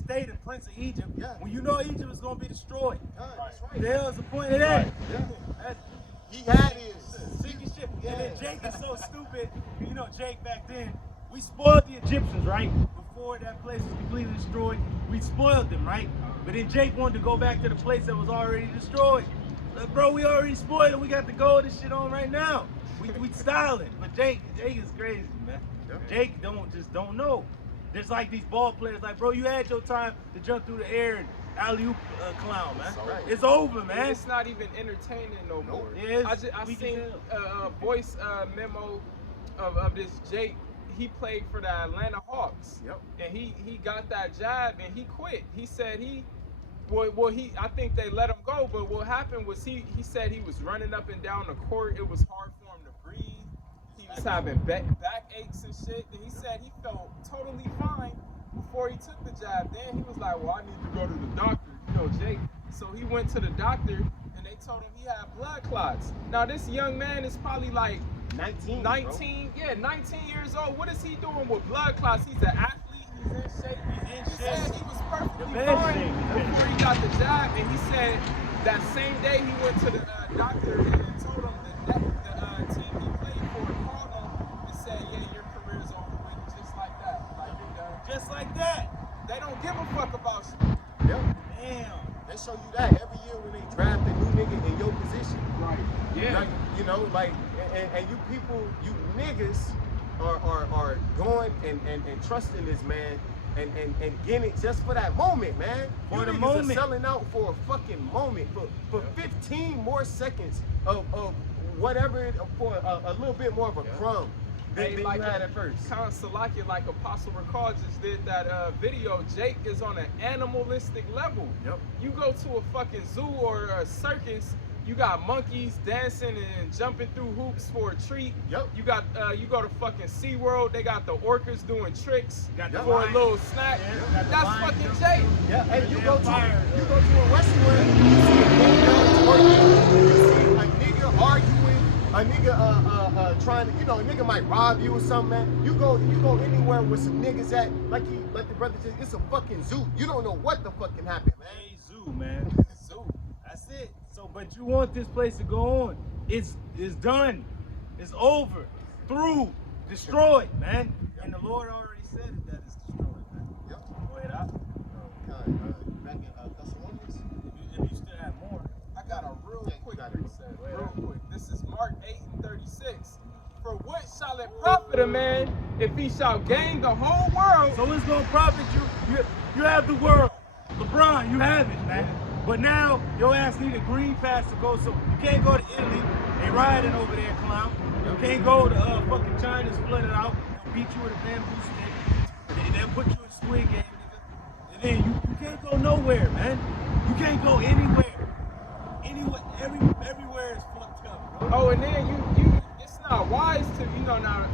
stay the prince of Egypt when you know Egypt is going to be destroyed? God, that's right. The hell's the point of that? Yeah. That's, He had his. Sinking ship. Yeah. And then Jake is so stupid. You know, Jake back then, we spoiled the Egyptians, right? Before that place was completely destroyed, we spoiled them, right? But then Jake wanted to go back to the place that was already destroyed. Like, bro, we already spoiled it. We got the gold and shit on right now. We styling. But Jake is crazy, man. Yeah. Jake don't know. There's like these ball players, like, bro, you had your time to jump through the air and alley-oop clown, man. Right. It's over, man. It's not even entertaining no more. It is. I We seen can a voice memo of this Jake. He played for the Atlanta Hawks. Yep. And he got that job and he quit. He said I think they let him go, but what happened was he said he was running up and down the court. It was hard for him to breathe. He was having back aches and shit. And he said he felt totally fine before he took the job. Then he was like, well, I need to go to the doctor, you know, Jake. So he went to the doctor and they told him he had blood clots. Now this young man is probably like 19. 19 years old. What is he doing with blood clots? He's an athlete. He's in shape. He said he was perfectly fine before he got the job. And he said that same day he went to the doctor and told him that the team he played for called him and said, yeah, your career's over with, just like that. Like you're done. Just like that. They don't give a fuck about you. Yep. Damn. They show you that every year when they draft a new nigga in your position. Right. Yeah. Like, you know, like, and you people, you niggas are going and trusting this man and getting it just for that moment, man. For You the niggas moment. are selling out for a fucking moment, for 15 more seconds of whatever, for a little bit more of a crumb than you had at first. Khan Salakia, like Apostle Recall just did that video, Jake is on an animalistic level. Yep. You go to a fucking zoo or a circus, you got monkeys dancing and jumping through hoops for a treat. Yep. You got you go to fucking SeaWorld, they got the orcas doing tricks Got the for a lion. little snack. Yeah, got the That's lion fucking jumping. Jake. Yeah, and you Damn go to fire. a restaurant, you see a nigga twerking, you see a nigga arguing, a nigga trying to, you know, a nigga might rob you or something, man. You go anywhere with some niggas at, like the brother said, it's a fucking zoo. You don't know what the fuck can happen, man. Hey, zoo, man. Zoo. That's it. So, but you want this place to go on. It's done. It's over. Through. Destroyed, man. And the Lord already said it, that it's destroyed, man. Yep. Go ahead out. Back in Thessalonians. If you still have more. I got a real Yeah, you quick got it. reset. Real quick. This is Mark 8:36. For what shall it profit a man if he shall gain the whole world? So it's gonna profit you. You have the world. LeBron, you have it, man. But now your ass need a green pass to go. So you can't go to Italy. They rioting over there, clown. You can't go to fucking China, split it out. They'll beat you with a bamboo stick. They'll put you in Squid Game, nigga. And then you can't go nowhere, man. You can't go anywhere. Everywhere is fucked up, bro. Oh, and then you it's not wise to, you know, now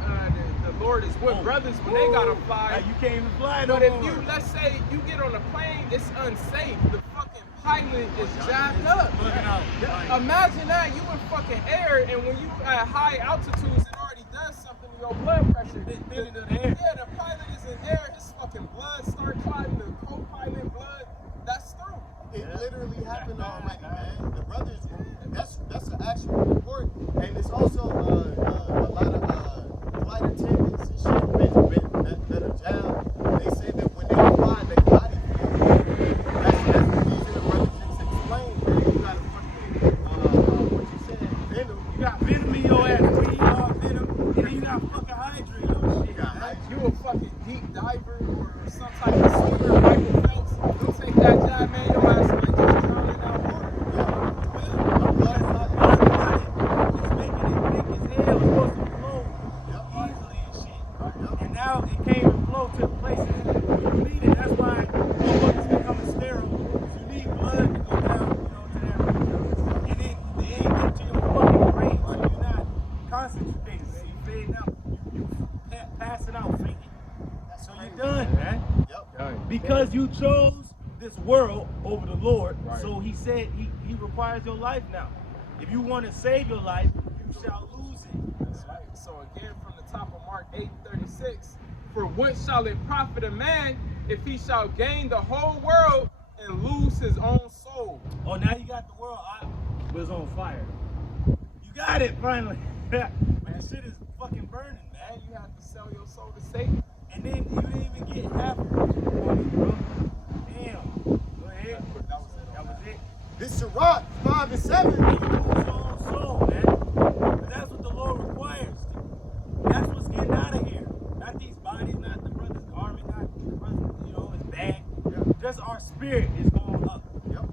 the part is with brothers when they gotta fly. Like, you can't even fly no But if more. you, let's say, you get on a plane, it's unsafe. The fucking pilot is jabbed up. Bugging out. Like, Imagine that you in fucking air, and when you at high altitudes, it already does something to your blood pressure. It's thinning in the air. Yeah, the pilot is in air, his fucking blood start clotting, the co-pilot blood, that's through. It literally happened already, man. The brothers, that's an actual report, and it's also a lot of flight attendants and shit that are down. They say that when they fly, they body feel. That's the reason the brother just explained, man. You got a fucking what you said, venom. You got venom in your ass. 3 yard venom, and then you got fucking hydrated on shit. You got hydrated. You a fucking deep diver or some type of swimmer, Michael Phelps. Don't take that job, man. Your ass might just drown in that water. It's making it thick as hell. It's supposed to flow easily and shit. And now it can't even flow to the places you need it. That's why motherfuckers becoming sterile. Because you need blood to go down, to that region. And then they ain't get to your fucking brain, so you're not concentrating, man. You fading out. You passing out, faking. So you're done, man. Because you chose this world over the Lord, so he said he requires your life now. If you want to save your life, you shall lose it. That's right. So again, from the top of Mark 8:36, for what shall it profit a man if he shall gain the whole world and lose his own soul? Oh, now you got the world was on fire. You got it finally. But the shit is fucking burning, man. And you have to sell your soul to Satan. And then you didn't even get half of what you wanted, bro. Damn. Go ahead. That was it. That was it. This Sirach 5 and 7. You lose your own soul, man. But that's what the Lord requires. That's what's getting out of here. Not these bodies, not the brother's garment, not the brother's, his bag. Just our spirit is going up. Yep.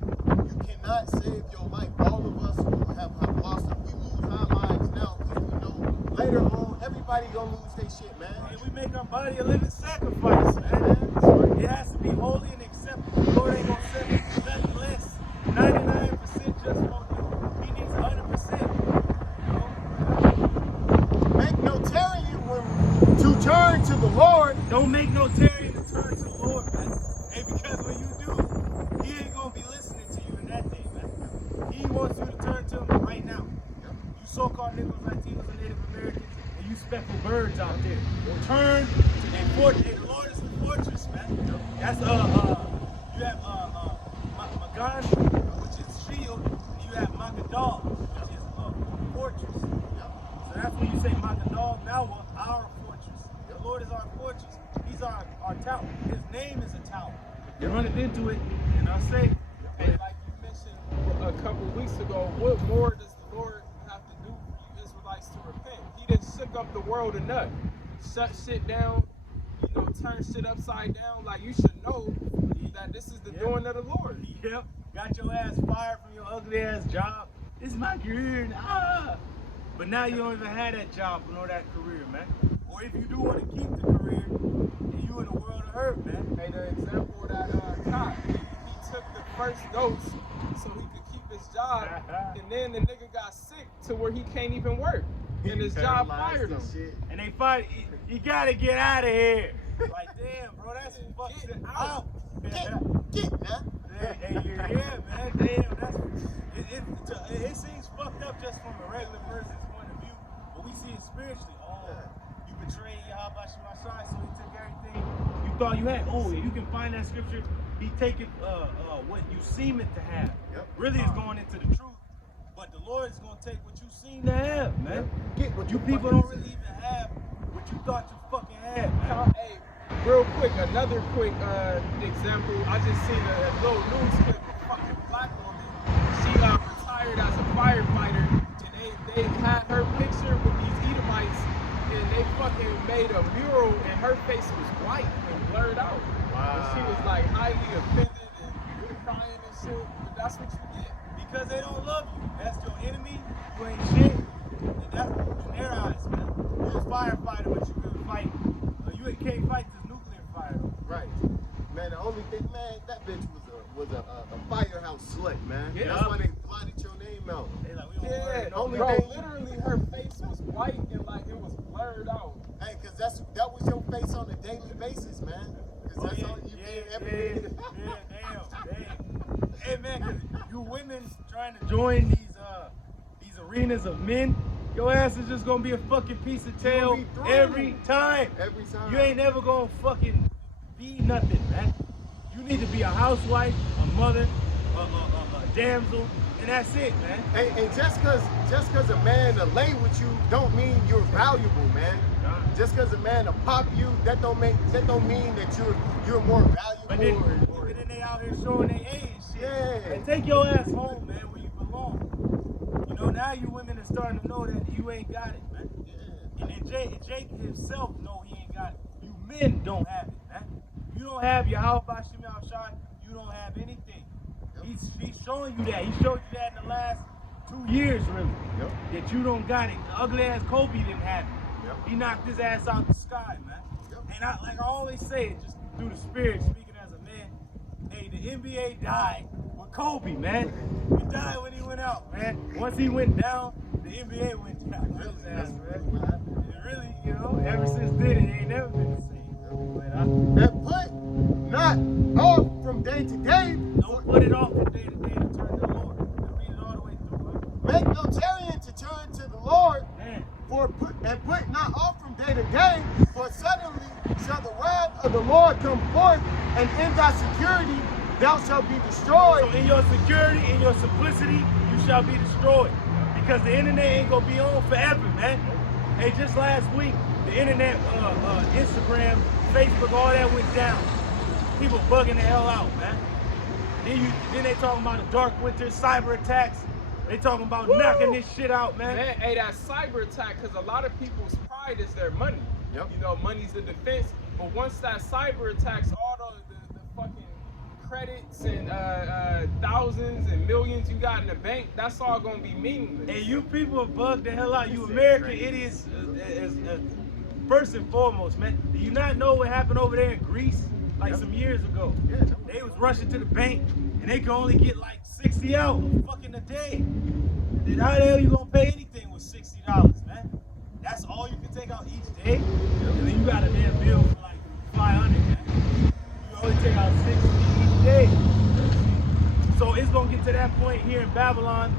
You cannot save your life. All of us will have lost it. We lose our lives now because we know later on everybody gonna lose their shit, man. And we make our body a living sacrifice, man. It has to be holy and acceptable. The Lord ain't gonna send nothing less. 99% just for you. He needs 100%. Make no tarrying to turn to the Lord. Don't make no tarrying to turn to the Lord, man. Hey, because when you do, he ain't gonna be listening to you in that day, man. He wants you to turn to him right now. You so-called niggas, Latinos, and Native Americans, and you speckled birds out there. Turn and fortress. The Lord is a fortress, man. That's you have Magan, which is shield, and you have Magadal, which is fortress. So that's when you say Magadal, now our fortress. The Lord is our fortress. He's our tower. His name is a tower. You run it into it, and I say, And like you mentioned a couple weeks ago, what more does the Lord have to do for you Israelites to repent? He done shook up the world enough. Shut shit down, turn shit upside down. Like, you should know that this is the doing of the Lord. yep, got your ass fired from your ugly ass job. This is my career. But now you don't even have that job nor that career, man. Or if you do want to keep the career, then you in a world of hurt, man. Hey, the example of that cop, he took the first dose so he could keep his job, and then the nigga got sick to where he can't even work, and his job fired him. And they fight. You gotta get out of here. Like, damn, bro, that's fucked Get out. Get now. Yeah, man, damn, it seems fucked up just from a regular person's point of view, but we see it spiritually. Oh, you betrayed Yahweh Shemashai, so he took everything you thought you had. Oh, you can find that scripture. He taken what you seem it to have. Yep. Really is going into the truth, but the Lord is gonna take what you seem to have, man. Get what You people don't really even have what you thought you fucking had, man. Hey, real quick, another quick example. I just seen a little news clip of a fucking black woman. She retired as a firefighter, and they had her picture with these Edomites, and they fucking made a mural, and her face was white and blurred out. And she was like highly offended and crying and shit. But that's what you get. Because they don't love you. That's your enemy. You ain't shit. And that's in their eyes, man. You're a firefighter, but you couldn't fight. You can't fight this nuclear fire. Right. Man, the only thing, man, that bitch was a firehouse slut, man. Yeah. That's why they blotted your name out. They like, we don't Yeah, worry, no only bro, thing- literally her face was white and like it was blurred out. Hey, cause that was your face on a daily basis, man. Cause that's all you did every day. Damn. Hey man, 'cause you women trying to join these arenas of men, your ass is just gonna be a fucking piece of tail be through. every time. Every time. You ain't never gonna fucking be nothing, man. You need to be a housewife, a mother, a damsel, and that's it, man. And just cause a man to lay with you don't mean you're valuable, man. Just cause a man to pop you, that don't mean that you're more valuable. But then they out here showing their age and shit. Yeah. And take your ass home, man, where you belong. You know, now you women are starting to know that you ain't got it, man. Yeah. And then Jake himself know he ain't got it. You men don't have it, man. You don't have your how about Shimei Shai, you don't have anything. He's showing you that. He showed you that in the last 2 years, really. Yep. That you don't got it. The ugly ass Kobe didn't have it. Yep. He knocked his ass out the sky, man. Yep. And like I always say, just through the spirit, speaking as a man, hey, the NBA died with Kobe, man. He died when he went out, man. Once he went down, the NBA went down. With his ass, man. And really, you know, ever since then, it ain't never been the same. And put not off from day to day. Don't put it off from day to day to turn to the Lord. Read it all the way through, man. Make no tarrying to turn to the Lord. Man. Put not off from day to day, for suddenly shall the wrath of the Lord come forth, and in thy security thou shalt be destroyed. So in your security, in your simplicity, you shall be destroyed. Because the internet ain't gonna be on forever, man. Hey, just last week, the internet, Instagram, Facebook, all that went down. People bugging the hell out, man. Then they talking about the dark winter, cyber attacks. They talking about knocking this shit out, man. Man, hey, that cyber attack, because a lot of people's pride is their money. Yep. You know, money's the defense. But once that cyber attacks, all the fucking credits and thousands and millions you got in the bank, that's all gonna be meaningless. And you people bug the hell out. You American idiots, first and foremost, man. Do you not know what happened over there in Greece, like some years ago? Yeah. They was rushing to the bank, and they could only get like 60 out fucking a day. Then how the hell you gonna pay anything with $60, man? That's all you can take out each day, and then you got a damn bill for like 500, man. You only take out 60 each day. So it's gonna get to that point here in Babylon,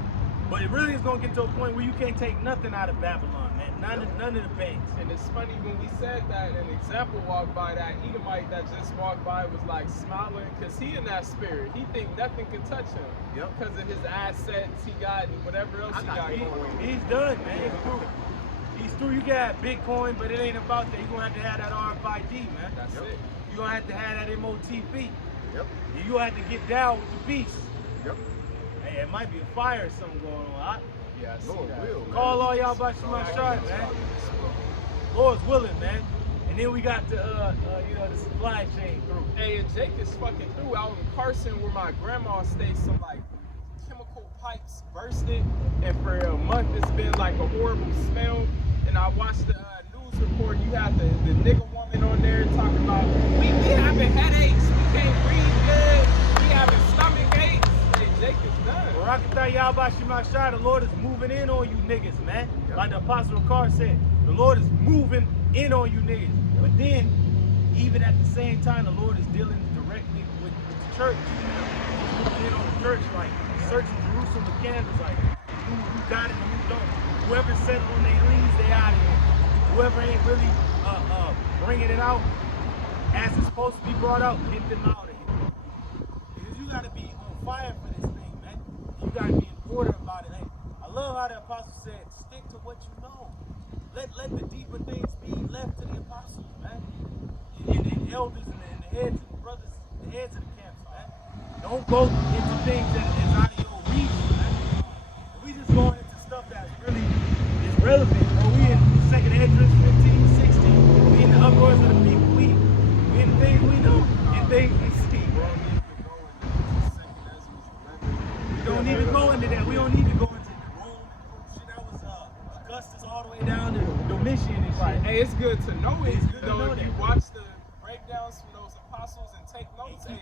but it really is gonna get to a point where you can't take nothing out of Babylon, man. None of the banks. And it's funny when we said that, an example walked by, that Edomite that just walked by was like smiling because he in that spirit. He think nothing can touch him because of his assets he got and whatever else he got going on. He's done, man. He's through. He's through. You got Bitcoin, but it ain't about that. You're gonna have to have that RFID, man. That's it. You're gonna have to have that MOTP. Yep. And you're gonna have to get down with the beast. Yep. Hey, it might be a fire or something going on. Yeah, I see Lord that. will, man. Call all y'all about Shema Shai, man. Lord's willing, man. And then we got the the supply chain through. Hey, and Jake is fucking through out in Carson where my grandma stays. Some like chemical pipes bursted, and for a month it's been like a horrible smell. And I watched the news report. You have the nigga woman on there talking about we having headaches, we can't breathe good, we having stomach aches. Hey, Jake is done. Barakatah Yahweh Shema Shai, the Lord is moving in on you niggas, man. Like the Apostle Ricard said, the Lord is moving in on you niggas. But then, even at the same time, the Lord is dealing directly with the church. He's moving in on the church, like searching Jerusalem with candles, like who got it and who don't. Whoever settled on their leaves, they out of here. Whoever ain't really bringing it out as it's supposed to be brought out, get them out of here. Because you got to be on fire for this thing, man. You got to be in order about it. Hey, I love how the apostle said, stick to what you know. Let the deeper things be left to the apostles, man. And the elders and the heads and the brothers, the heads of the camps, man. Don't go into things that is out of your reach, man. We just going into stuff that really is relevant. Bro. We in 2nd Esdras 15, 16. We in the uproars of the people. We in the things we know and things we see, bro. We don't even go into that. We don't need to go into Rome and shit. That was Augustus all the way down to Domitian and shit. Right. Hey, it's good to know it. It's good to You know, know if that. you watch the breakdowns from those apostles and take notes, hey,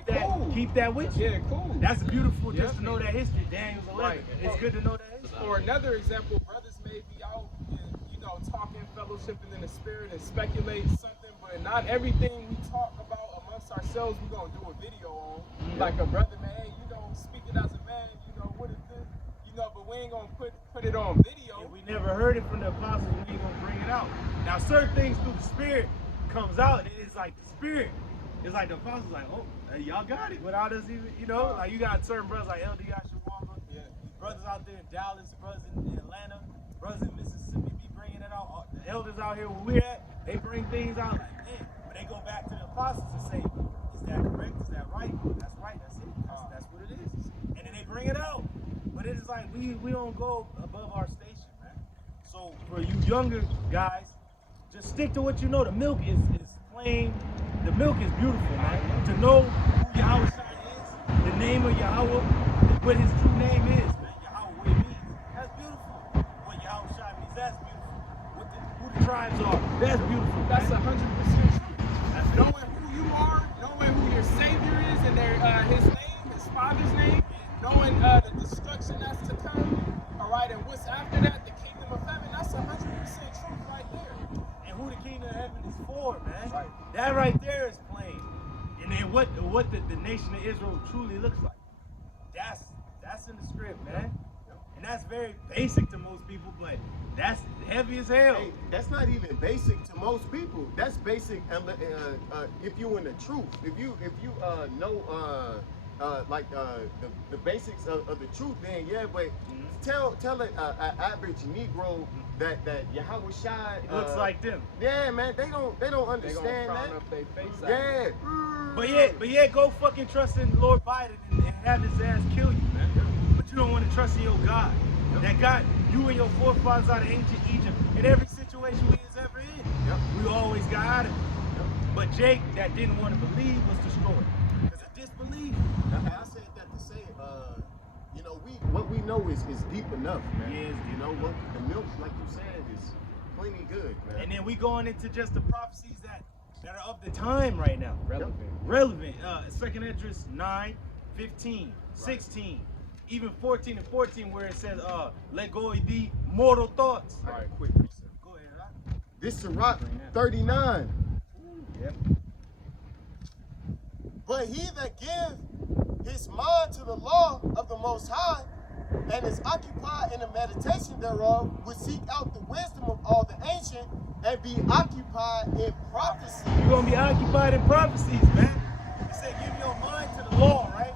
Keep that with you. Yeah, cool. That's beautiful just to Yeah. know that history. Daniel's 11. Right. It's good to know that history. Or another example, brothers may be out, and, you know, talking, fellowshipping in the spirit and speculating something, but not everything we talk about amongst ourselves we're gonna do a video on. Like a brother, man, hey, speaking as a man, what is this? But we ain't gonna put it on video. If we never heard it from the apostles, we ain't gonna bring it out. Now, certain things through the Spirit comes out, and it's like the Spirit. It's like the apostles, like, oh, hey, y'all got it without us even, like you got certain brothers like LD Ashawamba, brothers out there in Dallas, brothers in Atlanta, brothers in Mississippi be bringing it out. The elders out here where we're at, they bring things out like, man, but they go back to the apostles and say, is that correct? Is that right? That's right. That's it. That's what it is. And then they bring it out. But it is like we don't go above our station, man. So for you younger guys, just stick to what you know. The milk is plain. The milk is beautiful, man. To know who Yahweh is, the name of Yahweh, what his true name is, man. Yahweh, what it means. That's beautiful. What Yahweh means, that's beautiful. Who the tribes are, that's beautiful. That's 100% true. That's knowing who you are, knowing who your Savior is, and his name, his Father's name, knowing the destruction that's to come, all right, and what's after that, the kingdom of heaven, that's 100% truth right there. And who the kingdom of heaven is for, man. Right. That right there is plain. And then what the nation of Israel truly looks like. That's in the script, man. And that's very basic to most people, but that's heavy as hell. Hey, that's not even basic to most people. That's basic if you in the truth. If you know the basics of the truth, then yeah. But tell an average Negro that Yahweh Shai looks like them. Yeah, man. They don't understand they gonna that. up their face Yeah. But yet, go fucking trust in Lord Biden and have his ass kill you, man. But you don't want to trust in your God. That got you and your forefathers out of ancient Egypt in every situation we was ever in. We always got out of it. But Jake, that didn't want to believe, was destroyed because of disbelief. I said that to say, what we know is deep enough, man. Yeah, it's deep enough. What the milk, like you said, is plenty good, man. And then we going into just the prophecies that are of the time right now. Relevant. 2nd Esdras 9, 15, 16, even 14 and 14, where it says, let go of the mortal thoughts. All right, quick reset. Go ahead, huh? This is Sirach 39. Yep. But he that give his mind to the law of the Most High and is occupied in the meditation thereof will seek out the wisdom of all the ancient and be occupied in prophecy. You're going to be occupied in prophecies, man. He said give your mind to the law, right?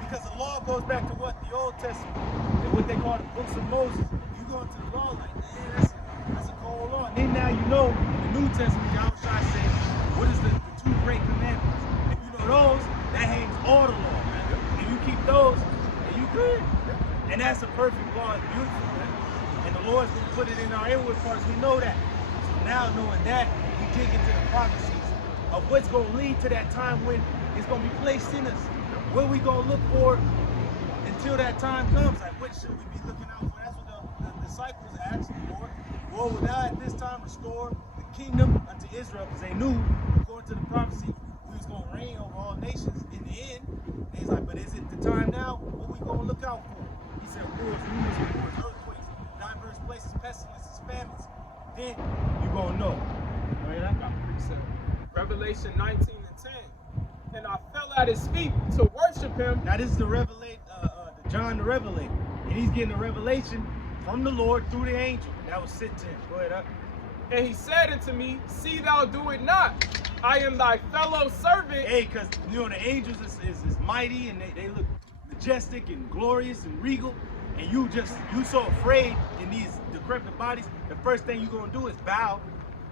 Because the law goes back to what? The Old Testament. And what they call the books of Moses. You go into the law like, man, that's a cold law. And then now you know in the New Testament, Yahweh said, what is the two great commandments? If you know those, that hangs all the law, man. If you keep those, then you good. And that's a perfect law. It's beautiful, man. And the Lord's going to put it in our inward parts. We know that. So now knowing that, we dig into the prophecies of what's going to lead to that time when it's going to be placed in us. What we going to look for until that time comes. Like, what should we be looking out for? That's what the disciples asked the Lord. Lord, will thou at this time restore the kingdom unto Israel? Because they knew, according to the prophecy, we was going to reign over all nations in the end. And he's like, but is it the time now? What we going to look out for? He said, wars, rumors of wars, earthquakes, diverse places, pestilences, famines. Then you going to know. Right? Revelation 19 and 10. And I fell at his feet to worship him. Now this is the John the Revelator. And he's getting a revelation from the Lord through the angel that was sent to him. Go ahead, up. And he said unto me, see thou do it not. I am thy fellow servant. Hey, because the angels is mighty and they look majestic and glorious and regal. And you so afraid in these decrepit bodies, the first thing you're gonna do is bow.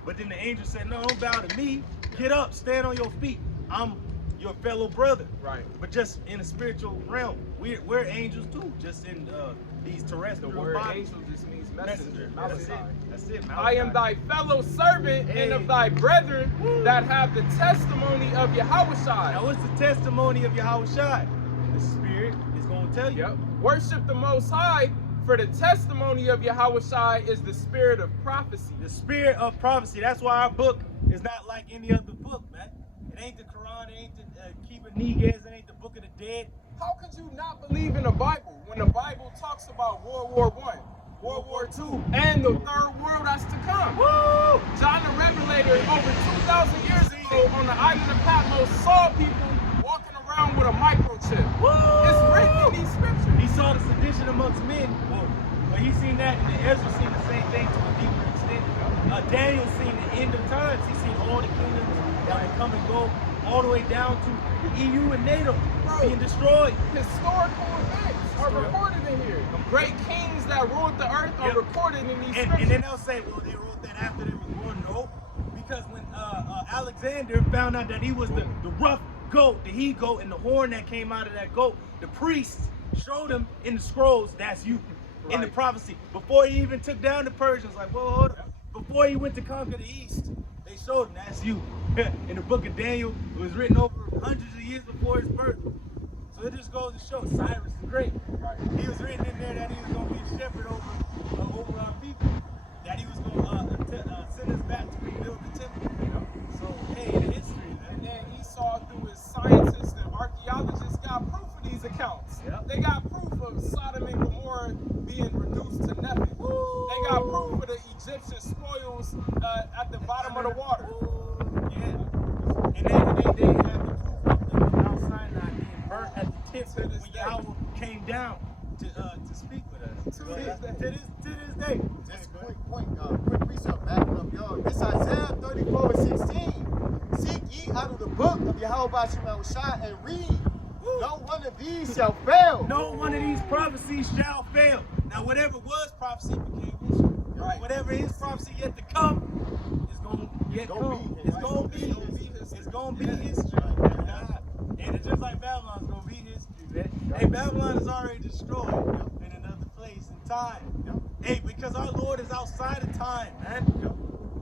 But then the angel said, no, don't bow to me. Get up, stand on your feet. I'm your fellow brother. Right. But just in a spiritual realm. We're angels too, just in these terrestrial The word bodies. angel just means messenger. That's it. I am thy fellow servant and of thy brethren that have the testimony of Yahushua. Now what's the testimony of Yahushua? The Spirit is going to tell you. Yep. Worship the Most High, for the testimony of Yahushua is the spirit of prophecy. The spirit of prophecy. That's why our book is not like any other book, man. It ain't the Quran, it ain't the Kiba Neges, it ain't the Book of the Dead. How could you not believe in the Bible when the Bible talks about World War I, World War II, and the third world that's to come. Woo! John the Revelator, over 2,000 years ago on the island of Patmos, saw people walking around with a microchip. Woo! It's written in these scriptures. He saw the sedition amongst men. Whoa. But he seen that, and then Ezra seen the same thing to a deeper extent. Daniel seen the end of times. He seen all the kingdoms that would come and go, all the way down to the EU and NATO being destroyed. Historical events are recorded in here. Great kings that ruled the earth are recorded in these scriptures. And then they'll say, well, they wrote that after they was born. No, because when Alexander found out that he was the rough goat, the he-goat, and the horn that came out of that goat, the priests showed him in the scrolls, that's you, in the prophecy. Before he even took down the Persians, like, well, hold up. Before he went to conquer the East, they showed him, that's you. In the book of Daniel, it was written over hundreds of years before his birth. So it just goes to show Cyrus the Great. He was written in there that he was going to be a shepherd over our people. That he was going to send us back to rebuild the temple. So, hey, the history, man. And then Esau, through his scientists and archaeologists, got proof of these accounts. They got proof of Sodom and Gomorrah being reduced to nothing. They got proof of the Egyptian spoils at the bottom of the water. Yeah. And they have the proof of the Mount Sinai being burnt at the tip when Yahweh came down to speak with us. To this day. Just a quick point, quick precept backing up, y'all. It's Isaiah 34:16. Seek ye out of the book of Yahweh Bashim Shai and read. No one of these shall fail. No one of these prophecies shall fail. Now, whatever was prophecy became history. Right. Whatever is prophecy yet to come is going to yet come. It's going to be history. And it's just like Babylon's going to be history, man. Hey, Babylon is already destroyed in another place and time. Hey, because our Lord is outside of time, man.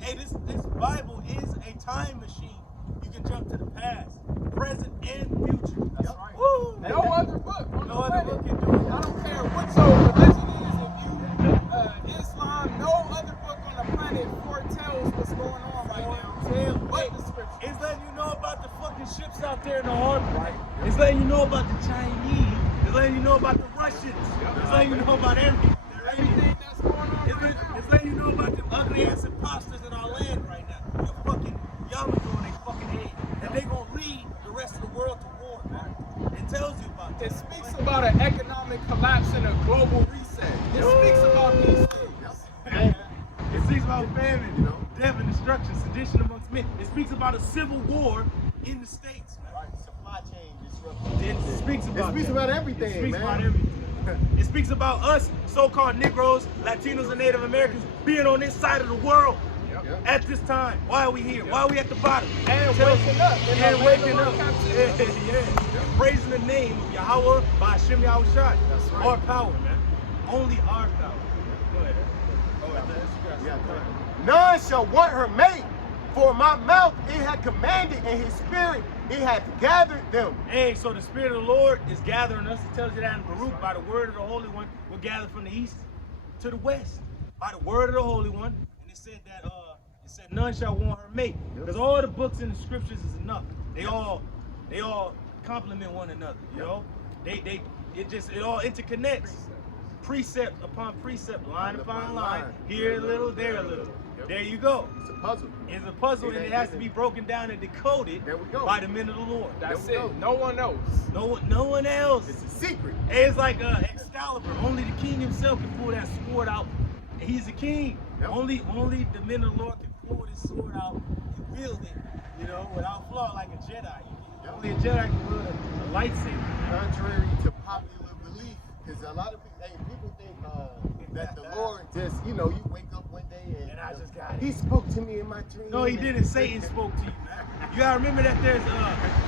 Hey, this Bible is a time machine. You can jump to the past, present, and future. That's right. Woo! No other book on the planet. Book can do it. I don't care what your religion is, if you Islam, no other book on the planet foretells what's going on right now. But the scripture. It's letting you know about the fucking ships out there in the harbor. Right. It's letting you know about the Chinese. It's letting you know about the Russians. It's letting you know about everything That's going on right now. It's letting you know about the ugly ass imposters in our land right now. The fucking Yamato on their fucking head. And they gonna lead the rest of the world to war, man. It tells you about that. It speaks about an economic collapse and a global reset. It speaks about these things. It speaks about famine, death and destruction, sedition amongst men. It speaks about a civil war in the States, man. Right, supply chain disruption. It speaks about everything, It speaks man. about everything. It speaks about us, so-called Negroes, Latinos, and Native Americans being on this side of the world at this time. Why are we here? Why are we at the bottom? And waking up. And waking up. Praising the name of Yahweh by Hashem Yahweh Shai. That's right. Our power, man. Only our power. Go ahead. None shall want her mate, for my mouth it had commanded, and his spirit it hath gathered them. Hey, so the Spirit of the Lord is gathering us. It tells you that in Baruch, by the word of the Holy One, we're gathered from the east to the west. By the word of the Holy One. And it said that none shall want her mate. Because all the books in the scriptures is enough. They all complement one another, you know? It all interconnects. Precept upon precept, line upon line, here a little, there a little. There you go. It's a puzzle. It's a puzzle, and it has to be broken down and decoded by the men of the Lord. That's it. No one knows. No one else. It's a secret. Hey, it's like Excalibur. Only the king himself can pull that sword out. And he's the king. Only the men of the Lord can pull this sword out and wield it, without flaw, like a Jedi. Only a Jedi can wield a lightsaber. Contrary to popular belief, because a lot of people think that the Lord just, you wake up one day and I just got it. He spoke to me in my dream. No, he didn't. Satan spoke to you, man. You gotta remember that there's,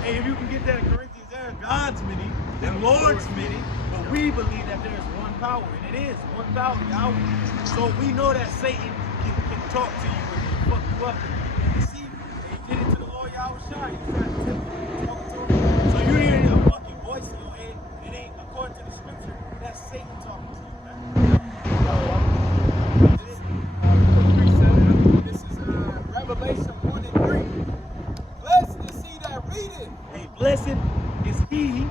if you can get that in Corinthians, there's God's many and Lord's many, but we believe that there's one power, and it is one power, Yahweh. So we know that Satan can talk to you and fuck you up and deceive you. He did it to the Lord Yahweh Shai. He tried to tell you, talk to him. So you hear a fucking voice in your head, it ain't according to the scripture. That's Satan talking to you, man. This is Revelation 1 and 3. Blessed is he that readeth. Hey, blessed is he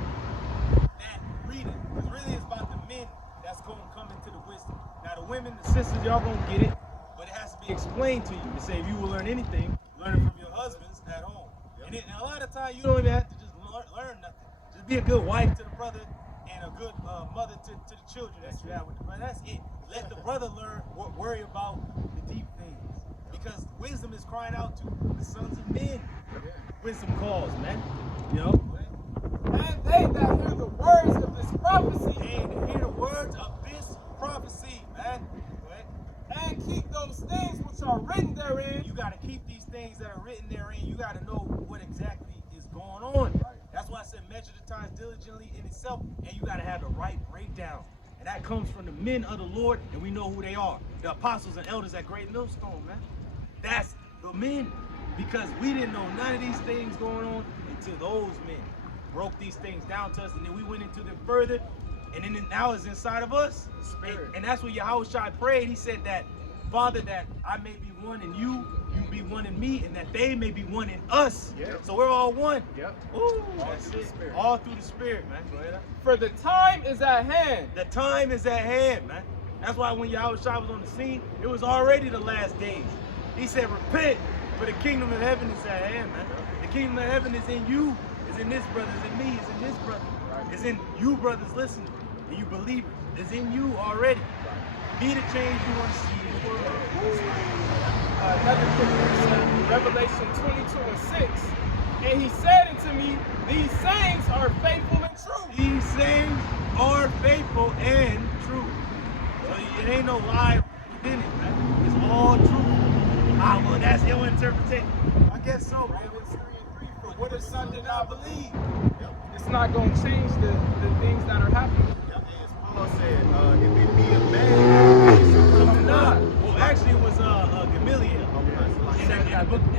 that readeth. Because really it's about the men that's going to come into the wisdom. Now the women, the sisters, y'all gonna get it, but it has to be explained to you. To say if you will learn anything, learn it from your husbands at home. And a lot of times you don't even have to just learn nothing. Just be a good wife to the brother and a good mother to the children that you have with the brother. That's it. Let the brother learn, worry about the deep things. Because wisdom is crying out to the sons of men. Wisdom calls, man. You know? And they that hear the words of this prophecy, And to hear the words of this prophecy, man. and keep those things which are written therein. You got to keep these things that are written therein. You got to know what exactly is going on. That's why I said measure the times diligently in itself, and you got to have the right breakdown. And that comes from the men of the Lord, and we know who they are. The apostles and elders at Great Millstone, man. That's the men. Because we didn't know none of these things going on until those men broke these things down to us, and then we went into them further, and then now it's inside of us. And that's what Yahushua prayed. He said that, Father, that I may be one in you, you be one in me, and that they may be one in us. Yep. So we're all one. Yep. Ooh, All that's through it. the Spirit. All through the Spirit, man. Go ahead. For the time is at hand. The time is at hand, man. That's why when Yahushua was on the scene, it was already the last days. He said, repent, for the kingdom of heaven is at hand, man. The kingdom of heaven is in you, is in this brother, is in me, is in this brother. Is in you brothers listening, and you believers. It's in you already. Be the change you want to see in the world. Another scripture, Revelation 22 and 6. And he said unto me, these sayings are faithful and true. These sayings are faithful and true. So it ain't no lie within it, man. It's all true. Ah, well, that's your interpretation. I guess so, man. Romans 3 and 3. For what is something I believe? Yep. It's not going to change the things that are happening. Yep. As Paul said, if it be a man, it shall come to naught. Well, actually, it was Gamaliel.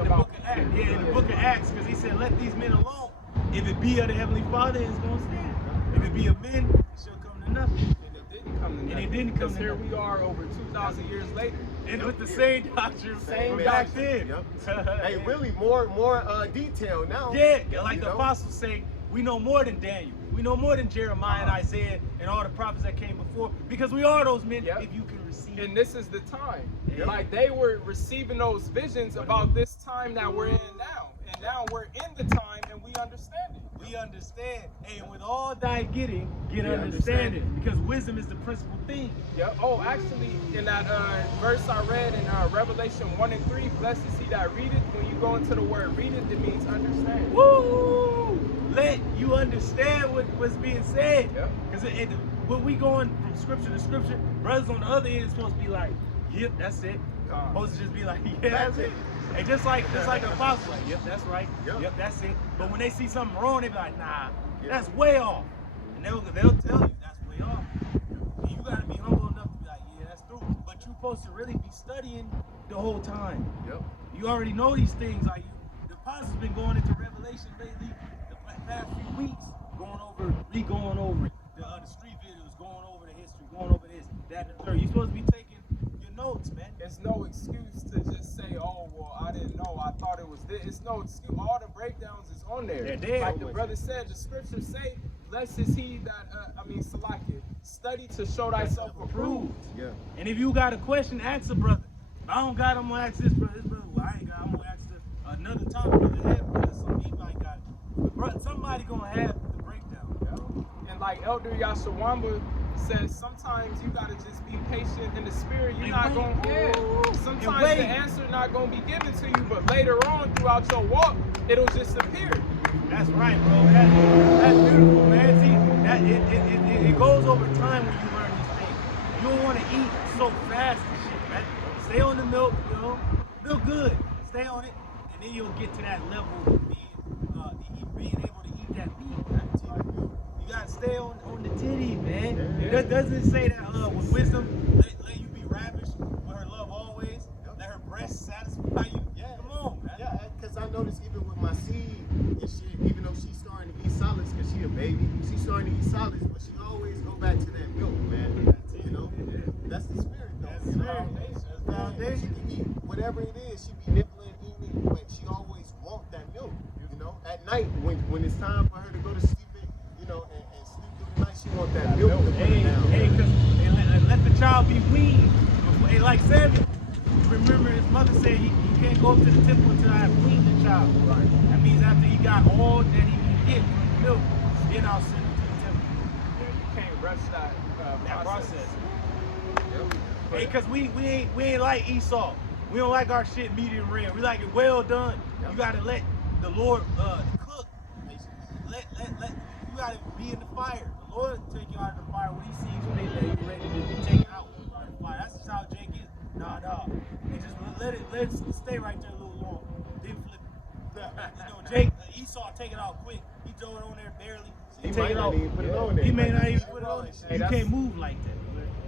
In the book of Acts. Yeah, in the book of Acts, because he said, let these men alone. If it be of the Heavenly Father, it's going to stand. If it be of men, it shall come to nothing. And it didn't come to And nothing. it didn't come Because to here nothing. we are over 2,000 years later. And with the same doctrine Same from back doctrine. then. Hey, really more detail now. Yeah, like You the know? apostles say, we know more than Daniel. We know more than Jeremiah and Isaiah and all the prophets that came before. Because we are those men, Yep. if you can receive. And this is the time. Yeah. Like they were receiving those visions about this time that we're in now. And now we're in the time and we understand it. We understand. And with all thy getting, get Yeah, understanding. Because wisdom is the principal thing. Yeah. Oh, actually, in that verse I read in Revelation 1 and 3, blessed is he that readeth. When you go into the word readeth, it means understand. Woo! Let you understand what's being said. Yep. Because when we going from scripture to scripture, brothers on the other end is supposed to be like, yep, that's it. Supposed to just be like, yeah, that's it. And just like the apostles, like, yep, that's right. Yep. Yep, that's it. But when they see something wrong, they be like, nah, Yeah. that's way off. And they'll tell you that's way off. And you gotta be humble enough to be like, yeah, that's true. But you're supposed to really be studying the whole time. Yep. You already know these things. Like the apostles been going into Revelation lately, the past few weeks, going over it. The street videos, going over the history, going over this, that, and the third. You're supposed to be taking your notes, man. It's no excuse to just say, oh, well, I didn't know. I thought it was this. It's no excuse. All the breakdowns is on there. They're there. Like the brother said, the scriptures say, blessed is he that, Salakia, study to show thyself approved. Yeah. And if you got a question, ask a brother. If I don't got, I'm gonna ask this brother. This brother, well, I ain't got. I'm gonna ask another top brother, head brother. Some he might got it. But somebody gonna have the breakdown. And like Elder Yashawamba says, sometimes you gotta just be patient in the spirit. You're And not wait. gonna get. Ooh. Sometimes And wait. the answer not gonna be given to you, but later on throughout your walk, it'll just appear. That's right, bro. That's beautiful, man. See, it goes over time when you learn these things. You don't want to eat so fast and shit, man. Stay on the milk, you know. Milk good. Stay on it, and then you'll get to that level of being able to eat that meat, man. You gotta stay on the titty, man. Yeah. Doesn't it say that with wisdom, let you be ravished with her love always? Let her breast satisfy you? Yeah. Come on, man. Yeah, because I noticed even with my seed and shit, even though she's starting to eat solids because she a baby, she's starting to eat solids, but she always go back to that milk, man. You know, that's the spirit, though. That's you know? spirit. That's foundation. She can eat whatever it is. She be nibbling, eating, but she always want that milk. You know, at night when it's time for her to go to sleep, you know, and sleep through the night, she want that milk to put her down. Hey, let the child be weaned. Before, like Samuel, remember his mother said he can't go up to the temple until I have weaned the child. Right. That means after he got all that he can get from the milk, then I'll send him to the temple. Yeah, you can't rush that process. Hey, cause we ain't like Esau. We don't like our shit medium rare. We like it well done. Yep. You gotta let the Lord cook. Let you gotta be in the fire. The Lord will take you out of the fire when He sees you that you're ready to be taken out of the fire. That's just how Jake is. Nah. And just let it stay right there a little long. Then flip it. You know, Jake Esau take it out quick. He throw it on there barely. He take might it not out. even put it on there. He may not even put it on. Hey, You that's- can't move like that.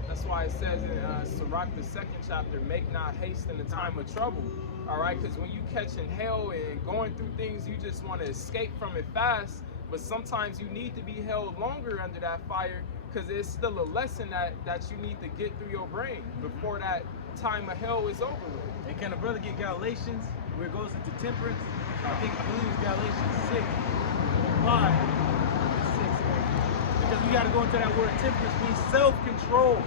That's why it says in Sirach, the 2nd chapter, make not haste in the time of trouble. All right, because when you catching hell and going through things, you just want to escape from it fast. But sometimes you need to be held longer under that fire because it's still a lesson that you need to get through your brain before that time of hell is over with. And can a brother get Galatians where it goes into temperance? I believe it's Galatians 6 or 5. It's 6. Because we got to go into that word temperance means self-control.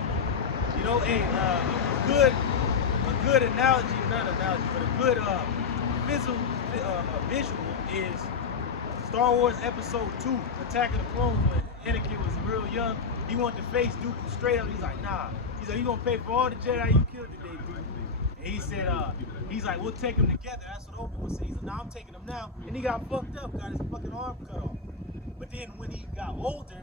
You know, a good analogy, not analogy, but a good visual is Star Wars Episode 2, Attack of the Clones, when Anakin was real young. He wanted to face Dooku straight up. He's like, nah. He's like, you gonna pay for all the Jedi you killed today, Dooku. And he said, he's like, we'll take them together. That's what Obi-Wan said. He's like, nah, I'm taking them now. And he got fucked up, got his fucking arm cut off. But then when he got older,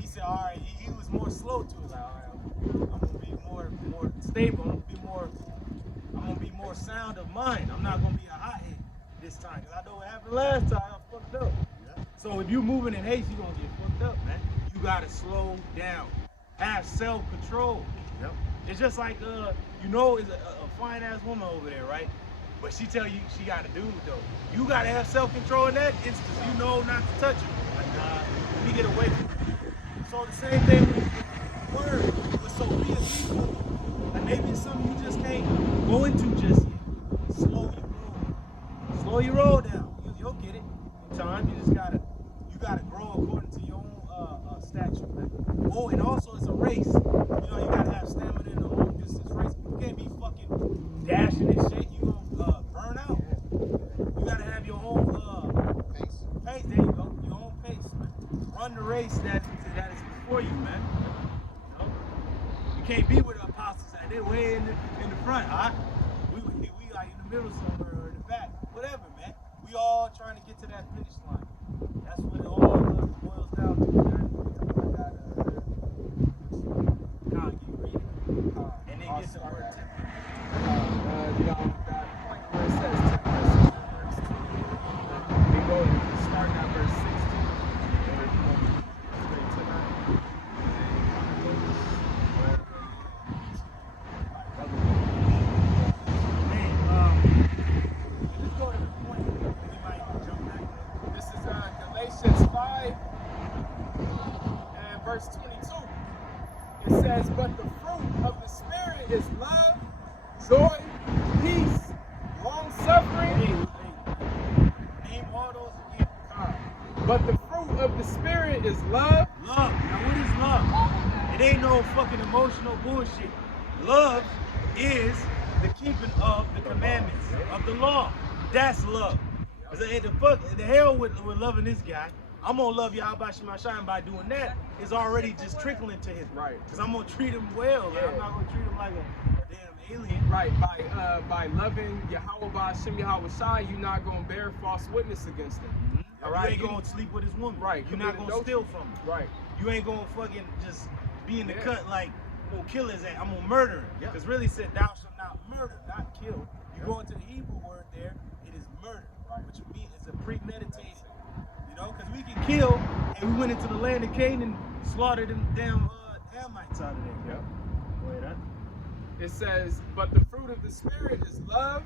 he said, all right, he was more slow to it. Like, all right, I'm gonna be more stable. I'm gonna be more sound of mind. I'm not gonna be a hothead this time. Cause I know what happened last time. I fucked up. Yeah. So if you're moving in haste, you're gonna get fucked up, man. You gotta slow down. Have self-control. Yep. It's just like you know, is a fine ass woman over there, right? But she tell you she got a dude though. You gotta have self-control in that instance. You know not to touch her. Like, let me get away from her. So the same thing with word, with Sophia people, and maybe it's something you just can't go into just yet. Slow your roll down. You'll get it in time. You gotta grow according to your own stature, man. Oh, and also it's a race. You know, you gotta have stamina in a long distance race. You can't be fucking dashing and shit. You gonna burn out. You gotta have your own Pace. pace. There you go. Your own pace, man. Run the race that is before you, man. You know? You can't be with the apostles. They're way in the front, huh? We like in the middle somewhere or in the back. Whatever, man. We all trying to get to that finish line. That's what it all boils down to, man. God, get reading. And then get the word temperance. That point where it says temperance, verse 2. We go starting at verse 16. Or if you want to go straight to that. Let's go to the point. We might jump back. This is Galatians 5 and verse 22. It says, but the fruit of the Spirit is love, joy, peace, long-suffering. Name all those again. But the fruit of the Spirit is love. Love. Now what is love? It ain't no fucking emotional bullshit. Love is the keeping of the commandments of the law. That's love. The hell with loving this guy. I'm gonna love Yahweh Shema Shine by doing that. Is already just trickling to his Right. Because I'm gonna treat him well. Yeah. I'm not gonna treat him like a damn alien. Right, by loving Yahweh Ba'Shem Yahweh Shai, you're not going to bear false witness against him. All right, You ain't gonna sleep with his woman. Right, You're not commit gonna steal from him. Right. You ain't gonna fucking just be in the Yeah. cut like, I'm gonna kill his ass. I'm gonna murder him. Yeah. Because really it said, thou shalt not murder, not kill. You go into the Hebrew word there, it is murder. Right. Which means it's a premeditated. You know, because we can kill, and we went into the land of Canaan and slaughtered them damn Hamites out of there. Yep. Go ahead, It says, but the fruit of the Spirit is love,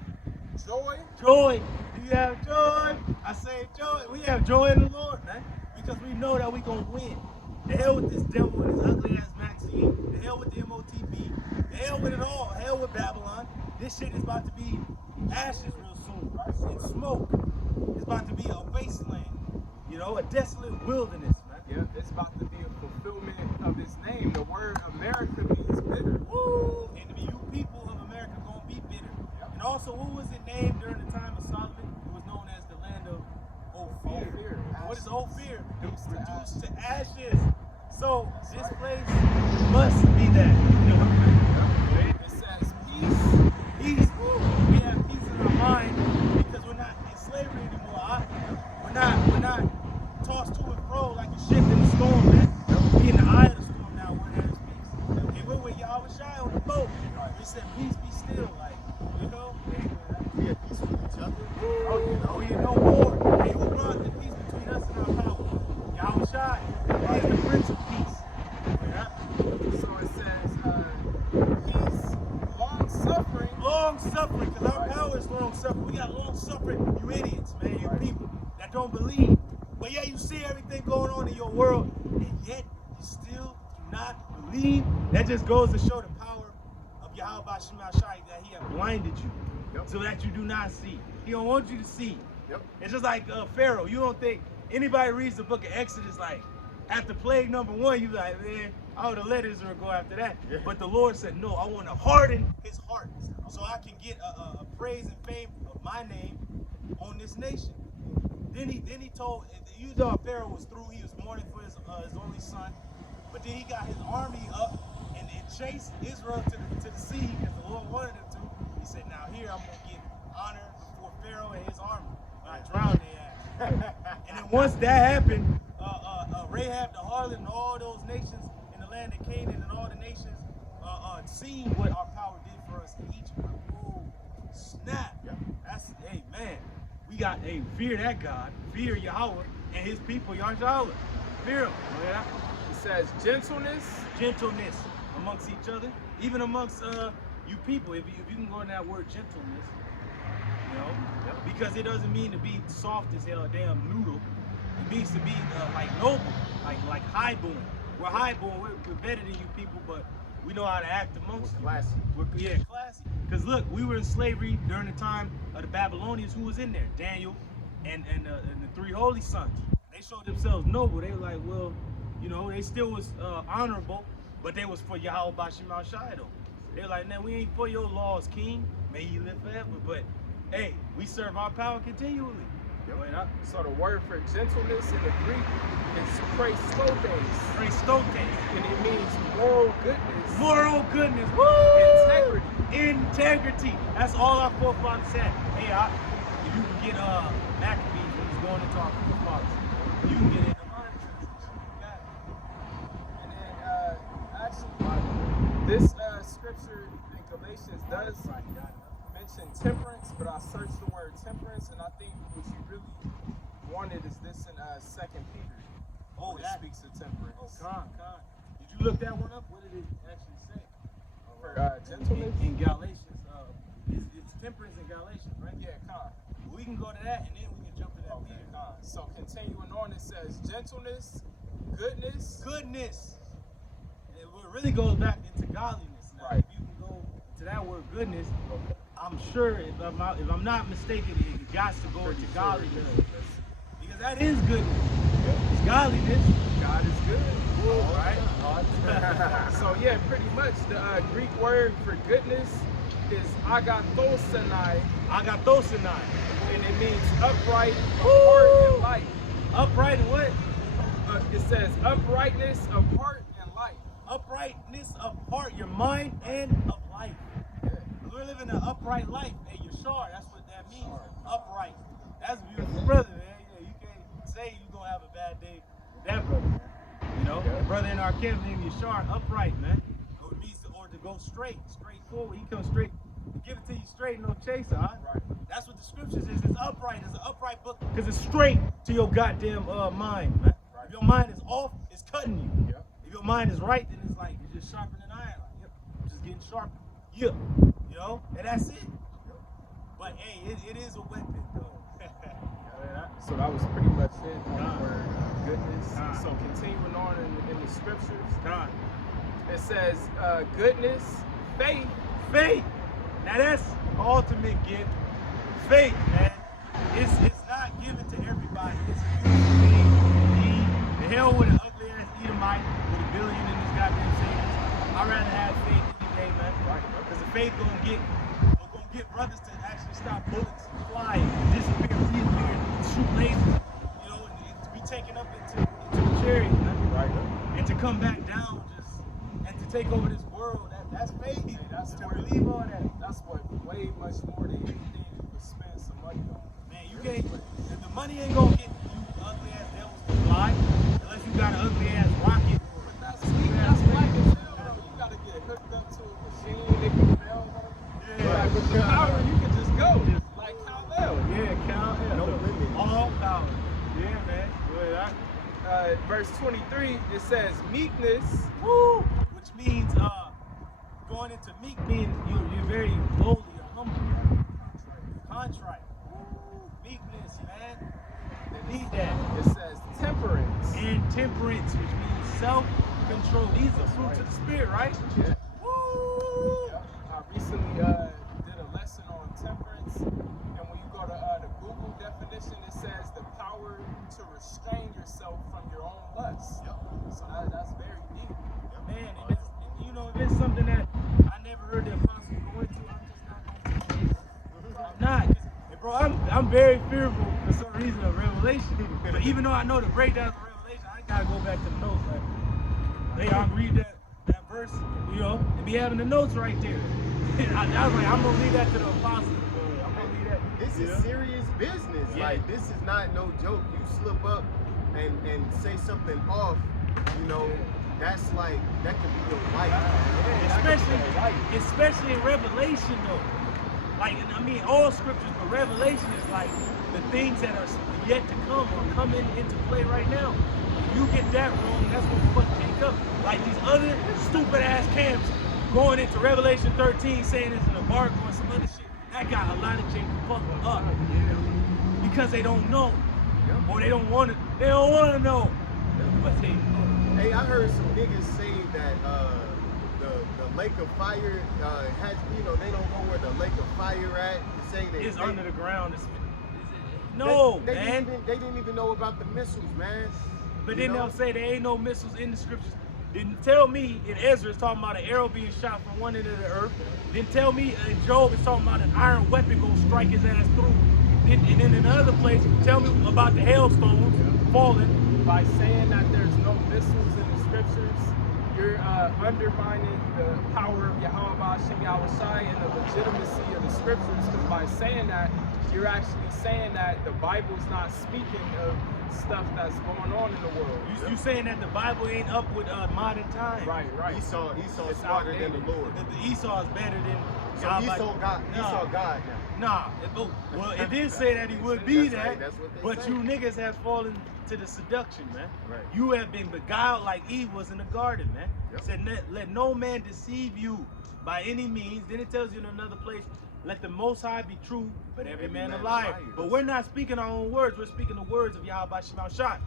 joy. Joy. Do you have joy? I say joy. We have joy in the Lord, man. Because we know that we gonna win. The hell with this devil and his ugly ass Maxine. The hell with the MOTB. The hell with it all. Hell with Babylon. This shit is about to be ashes real soon. And smoke. It's about to be a wasteland. You know, a desolate wilderness, man. Yeah, it's about to be a fulfillment of his name. The word America means bitter. Woo! And you people of America gonna be bitter. Yep. And also, what was it named during the time of Solomon? It was known as the land of Ophir. Ophir. And what is Ophir? It was Reduced reduced to ashes. So this place must be that. You know? It says peace. Peace. We have peace in our mind because we're not in slavery anymore. We're not tossed to and fro like a ship in the storm, man. We in the eye of the storm now where there's peace. And we're with Yahweh Shai on the boat. We said, peace be still, like, you know? We have peace with each other. Oh, yeah, no war. Hey, who brought the peace between us and our power? Yahweh Shai. He is the Prince of Peace. Yeah. So it says peace, long suffering. Long suffering, because our power is long suffering. We got long suffering, you idiots, man, you people that don't believe. But yeah, you see everything going on in your world, and yet you still do not believe. That just goes to show the power of Yahweh Bashim Shai, that he has blinded you so that you do not see. He don't want you to see. It's just like Pharaoh. You don't think anybody reads the book of Exodus like after plague number 1, you be like, man, I would have let Israel go after that. But the Lord said, no, I want to harden his heart so I can get a praise and fame of my name on this nation. Then he told, you know, Pharaoh was through. He was mourning for his only son. But then he got his army up and chased Israel to the sea because the Lord wanted him to. He said, now here I'm going to get honor before Pharaoh and his army. I drowned their ass. And then once that happened, Rahab the harlot and all those nations in the land of Canaan and all the nations seen what our power did for us in Egypt. Oh, snap. That's, hey, man. We got, hey, fear that God, fear Yahweh and his people, Yahweh. Fear him. Yeah? It says gentleness. Gentleness amongst each other, even amongst you people. If you can go in that word gentleness, you know, because it doesn't mean to be soft as hell, a damn noodle. It means to be like noble, like highborn. We're highborn. We're better than you people, but we know how to act amongst you. Classy. Yeah, classy. Because look, we were in slavery during the time of the Babylonians. Who was in there? Daniel and the 3 holy sons. They showed themselves noble. They were like, well, you know, they still was honorable, but they was for Yahweh Bashim Shai though. They're like, man, we ain't for your laws, king. May you live forever. But hey, we serve our power continually. So the word for gentleness in the Greek is chrestotes. Chrestotes. And it means moral goodness. Moral goodness. Woo! Integrity. Integrity. That's all our forefathers said. Hey, if you can get Maccabees when he's going into our forefathers, you can get it. And then actually, this scripture in Galatians does mention temperance, but I searched the word temperance, and I think what you really wanted is this in 2 Peter. Oh, it that speaks of temperance. Oh, con. Did you look that one up? What did it actually say? For gentleness? In Galatians. It's temperance in Galatians, right? Yeah, con. We can go to that, and then we can jump to that. Okay, con. So continuing on, it says gentleness, goodness. Goodness. It really goes back into godliness. Now, Right. if you can go to that word goodness, I'm sure, if I'm not mistaken, it got to go into godliness. Because that is goodness. It's godliness. God is good. All right. So yeah, pretty much the Greek word for goodness is agathosani, Agathosani. and it means upright, heart, and life. Upright and what? It says uprightness of heart and life. Uprightness of heart, your mind, and of life. We're living an upright life. Hey, you're sure. That's what that means. Upright. That's beautiful, brother, man. Yeah, you can't say you're going to have a bad day with that brother, man. You know, the brother in our camp named Yashar, upright, man. It means to go straight forward. He comes straight. Give it to you straight, no chaser, huh? Right. That's what the scriptures is. It's upright. It's an upright book because it's straight to your goddamn mind, man. Right. If your mind is off, it's cutting you. Yep. If your mind is right, then it's like you're just sharpening an iron. Like, yep, I'm just getting sharper. Yeah. You know, and that's it. But hey, it is a weapon, though. So that was pretty much it on God. the word goodness. God. So continuing on in the scriptures, God. it says goodness, faith. Faith. Now that's the ultimate gift. Faith, man. It's not given to everybody. It's a beautiful thing indeed. The hell with an ugly faith gonna get brothers to actually stop bullets flying, disappear, reappear, shoot lasers, you know, and to be taken up into the chariot, Right. and to come back down, and to take over this world. That's faith. Hey, that's to what- believe all that. That's what way much more than anything you could spend some money on. Man, you can't. The money ain't gonna get you ugly ass devils to fly unless you got an ugly ass rocket. But that's black as hell, though. You gotta get hooked up to a machine that can fail. Yeah. Like with the power, you can just go. Like Kal-El. Yeah, count. Yeah, No limit. All power. Yeah, man. Good. Verse 23, it says meekness. Woo! Which means going into meek means you're very lowly, you're humble, contrite. Woo! Meekness, man. They need that. It says temperance. And temperance, which means self-control. These are fruits of the spirit, right? Yeah. Woo! I recently did a lesson on temperance, and when you go to the Google definition, it says the power to restrain yourself from your own lusts. So that's very deep. Man, if it's something that I never heard the apostle go into, I'm just not going to. I'm not. 'Cause, bro, I'm very fearful for some reason of Revelation. But even though I know the breakdowns of Revelation, I gotta go back to the notes. Like, hey, I'll read that verse, you know, and be having the notes right there. I was like, I'm gonna leave that to the apostles. I'm gonna leave that. This you is know? serious business. Yeah. Like, this is not no joke. You slip up and say something off, you know, that could be your life. Especially in Revelation though. Like, I mean, all scriptures, but Revelation is like the things that are yet to come or coming into play right now. If you get that wrong, that's gonna fuck Jake up. Like these other stupid ass camps going into Revelation 13 saying it's an embargo and some other shit. That got a lot of Jake fucked up. Because they don't know. Or they don't want to know. But they know. Hey, I heard some niggas say that the lake of fire has, you know, they don't know where the lake of fire at. They say that It's they, under the ground. No, they man. They didn't even know about the missiles, man. But You then know? they'll say there ain't no missiles in the scriptures. Didn't tell me in Ezra it's talking about an arrow being shot from one end of the earth. Didn't tell me in Job it's talking about an iron weapon gonna strike his ass through. And then in another place, tell me about the hailstones falling. By saying that there's no missiles in the scriptures, you're undermining the power of Yahweh Hashem Yahushai and the legitimacy of the scriptures. Because by saying that, you're actually saying that the Bible's not speaking of stuff that's going on in the world. You saying that the Bible ain't up with modern times? Right. Esau It's smarter than outdated. the Lord. That the Esau is better than So Esau God now. Nah, well, it did say that he would be That's that, right, that's what they but say. you niggas have fallen to the seduction, man. Right. You have been beguiled like Eve was in the garden, man. Yep. Said, let no man deceive you by any means. Then it tells you in another place, let the Most High be true, but every man a liar. But we're not speaking our own words. We're speaking the words of Yahweh Shema Shai.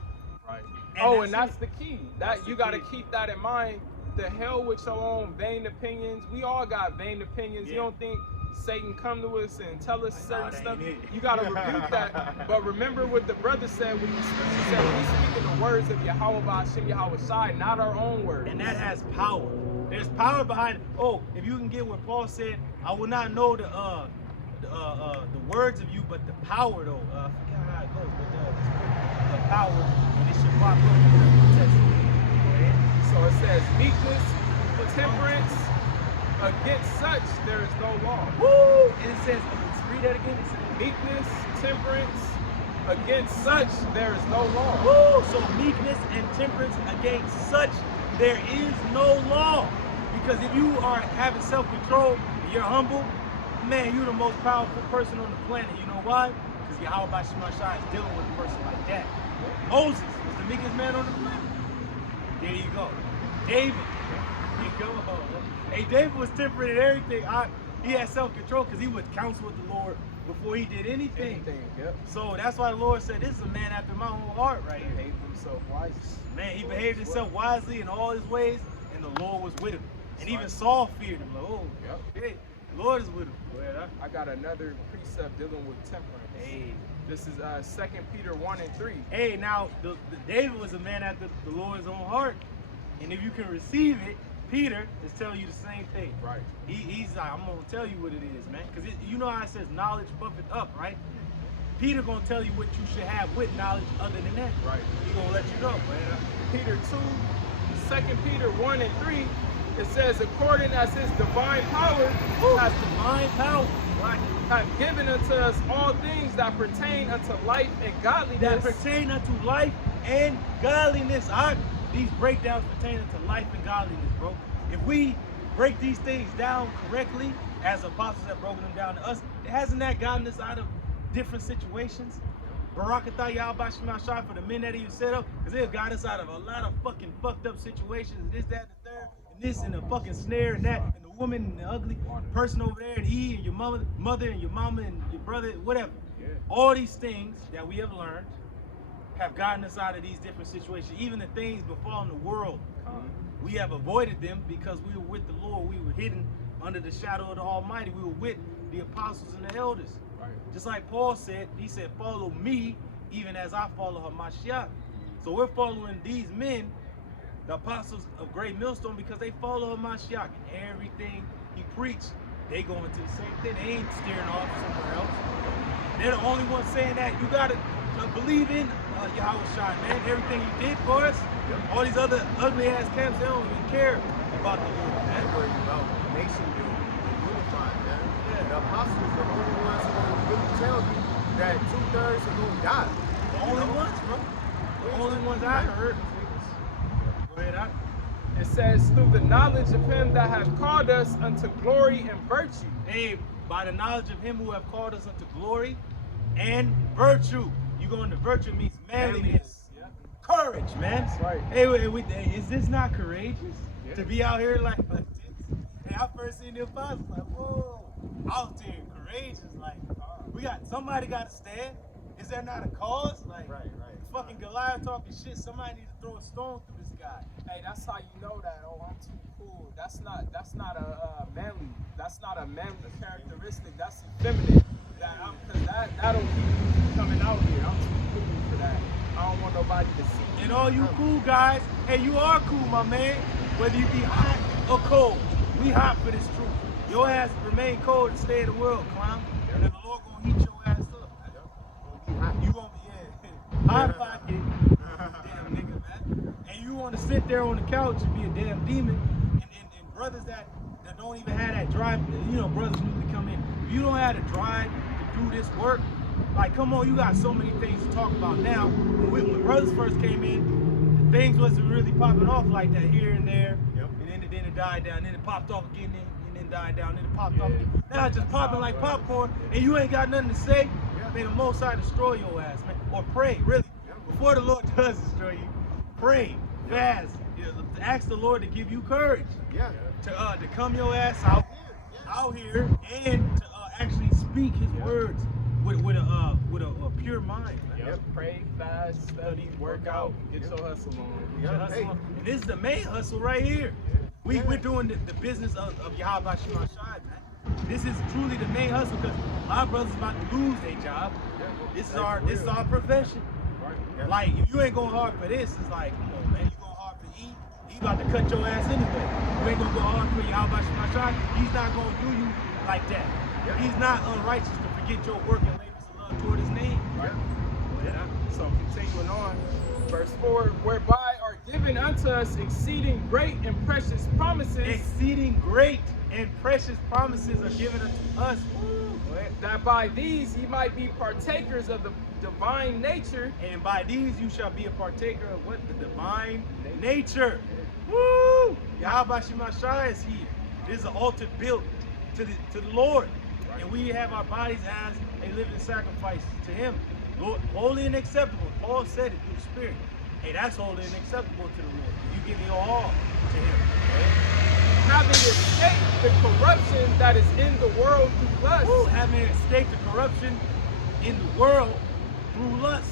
Right. And And that's that's the key. That's That you the got to key. keep that in mind. The hell with your own vain opinions. We all got vain opinions. You Yeah. don't think Satan come to us and tell us Like, certain nah, that stuff? ain't it. You got to rebuke that. But remember what the brother said when the scripture said we speaking the words of Yahweh Hashem Yahweh Shai, not our own words. And that has power. There's power behind it. Oh, if you can get what Paul said, I will not know the words of you, but the power though. I forget how it goes, but the power, and it should pop up in the New Testament. Go ahead. So it says meekness, temperance. Against such there is no law. Woo! And it says, let's read that again. It says, Meekness, temperance. Against such there is no law. woo! So meekness and temperance against such there is no law. Because if you are having self-control and you're humble, man, you're the most powerful person on the planet. You know why? Because Yahweh Shema Shai is dealing with a person like that. Moses was the meekest man on the planet. There you go. David. There you go. Hey, David was temperate in everything. He had self-control because he would counsel with the Lord before he did anything. Yep. So that's why the Lord said, this is a man after my own heart right He here. behaved himself wisely. Man, he behaved himself wisely in all his ways, and the Lord was with him. And even Saul feared him. Like, oh, Yep. hey, the Lord is with him. Well, I got another precept dealing with temperance. hey, This is 2 Peter 1 and 3. hey, now, David was a man after the Lord's own heart. And if you can receive it, Peter is telling you the same thing. Right. He's like, I'm gonna tell you what it is, man. Because you know how it says knowledge puffeth up, right? Peter gonna tell you what you should have with knowledge other than that. Right. He gonna let you know, man. Peter 2, 2 Peter 1 and 3, it says, according as his divine power Has divine power, right? hath given unto us all things that pertain unto life and That godliness. pertain unto life and godliness. These breakdowns pertain unto life and godliness, bro. If we break these things down correctly, as apostles have broken them down to us, hasn't that gotten us out of different situations? Barakatah Yahweh Shema Shai for the men that he set up, because they've got us out of a lot of fucking fucked up situations, and this, that, and the third, and this, and the fucking snare, and that, and the woman, and the ugly person over there, and he, and your mother, and your mama, and your brother, whatever. Yeah. All these things that we have learned have gotten us out of these different situations. Even the things befalling the world, we have avoided them because we were with the Lord. We were hidden under the shadow of the Almighty. We were with the apostles and the elders. Right. Just like Paul said, he said, follow me even as I follow Hamashiach. So we're following these men, the apostles of Great Millstone, because they follow Hamashiach. Everything he preached, they go into the same thing. They ain't steering off somewhere else. They're the only ones saying that. You got to believe in Yahweh Shai, man. Everything he did for us. All these other ugly ass camps, they don't even care about the Lord, man. That's worried about nation building, unifying, man. Yeah. The apostles are the only ones who will really tell you that 2/3 are going to die. The only ones, bro. The only ones I heard. Go ahead, It says, through the knowledge of him that hath called us unto glory and virtue. Hey, by the knowledge of him who have called us unto glory and virtue. You go into virtue means manliness. Courage, man. That's right. Hey, is this not courageous? Yeah. To be out here like this? Hey, I first seen the apostles, like, whoa, out there, courageous. Like, somebody got to stand. Is there not a cause? Like, Right. fucking Goliath talking shit. Somebody need to throw a stone through this guy. Hey, that's how you know that. Oh, I'm too cool. That's not a manly. That's not a manly characteristic. That's effeminate. That'll keep you coming out here. I'm too cool for that. I don't want nobody to see me. And all you cool guys, hey, you are cool, my man. Whether you be hot or cold, we hot for this truth. Your ass remain cold and stay in the world, clown. And then the Lord gonna heat your ass up. You gonna be hot pocket, damn nigga, man. And you want to sit there on the couch and be a damn demon. And brothers that don't even have that drive, you know, brothers need to come in. If you don't have the drive to do this work, like, come on, you got so many things to talk about now. When brothers first came in, things wasn't really popping off like that here and there. Yep. And then it died down, then it popped off again, and then died down, then it popped off again. Now it's just popping like popcorn, and you ain't got nothing to say. May the Most High destroy your ass, man. Or pray, really. Before the Lord does destroy you, pray, fast. You know, ask the Lord to give you courage Yeah. to come your ass out here, and to actually speak His words with a pure mind. Man. Yep. Pray, fast, study, work out, get your hustle on. Yeah. Hustle. Hey. And this is the main hustle right here. We're doing the business of Yahweh Shema Shai, man. This is truly the main hustle, because a lot of brothers about to lose their job. This is our profession. Yeah. Like, if you ain't going hard for this, it's like, come on, man, you going hard for E, he about to cut your ass anyway. You ain't gonna go hard for Yahweh Shema Shai. He's not gonna do you like that. He's not unrighteous to forget your work and labors of love toward his name. Right. So continuing on, verse 4, whereby are given unto us exceeding great and precious promises, Exceeding great and precious promises are given unto us. that by these ye might be partakers of the divine nature. And by these you shall be a partaker of what? The divine nature. Woo! Yahweh Shema Shai is here. This is an altar built to the Lord. And we have our bodies as a living sacrifice to Him. Lord, holy and acceptable. Paul said it through the Spirit. Hey, that's holy and acceptable to the Lord. You give your all to Him. Having escaped the corruption that is in the world through lust. Woo! Having escaped the corruption in the world through lust.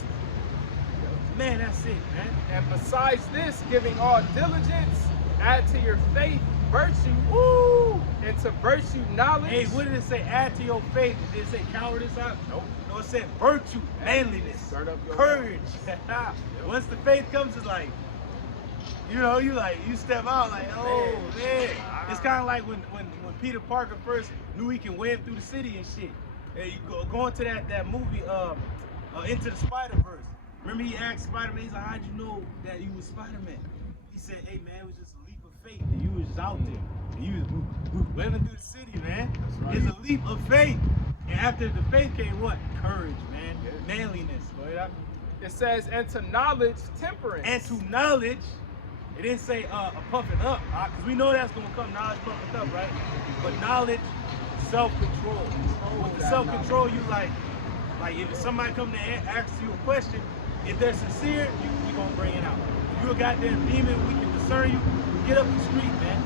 Man, that's it, man. And besides this, giving all diligence, add to your faith virtue, Woo! and to virtue knowledge. Hey, what did it say? Add to your faith. Did it say cowardice out? Nope. No, it said virtue, manliness, Gird up your courage. Once the faith comes, it's like, You know, you step out like, oh man. It's kind of like when Peter Parker first knew he can web through the city and shit. And you going to that movie Into the Spider-Verse. Remember he asked Spider-Man, he's like, how'd you know that you was Spider-Man? He said, hey man, it was just a leap of faith. And you was just out there. And you was webbing through the city, man. Right. It's a leap of faith. And after the faith came what? Courage, man. Yeah. Manliness. It says, and to knowledge, temperance. And to knowledge, it didn't say puffing up, because we know that's going to come, knowledge puffing up, right? But knowledge, self-control. With the self-control, you like if somebody come to ask you a question, if they're sincere, you going to bring it out. If you a goddamn demon, we can discern you, get up the street, man,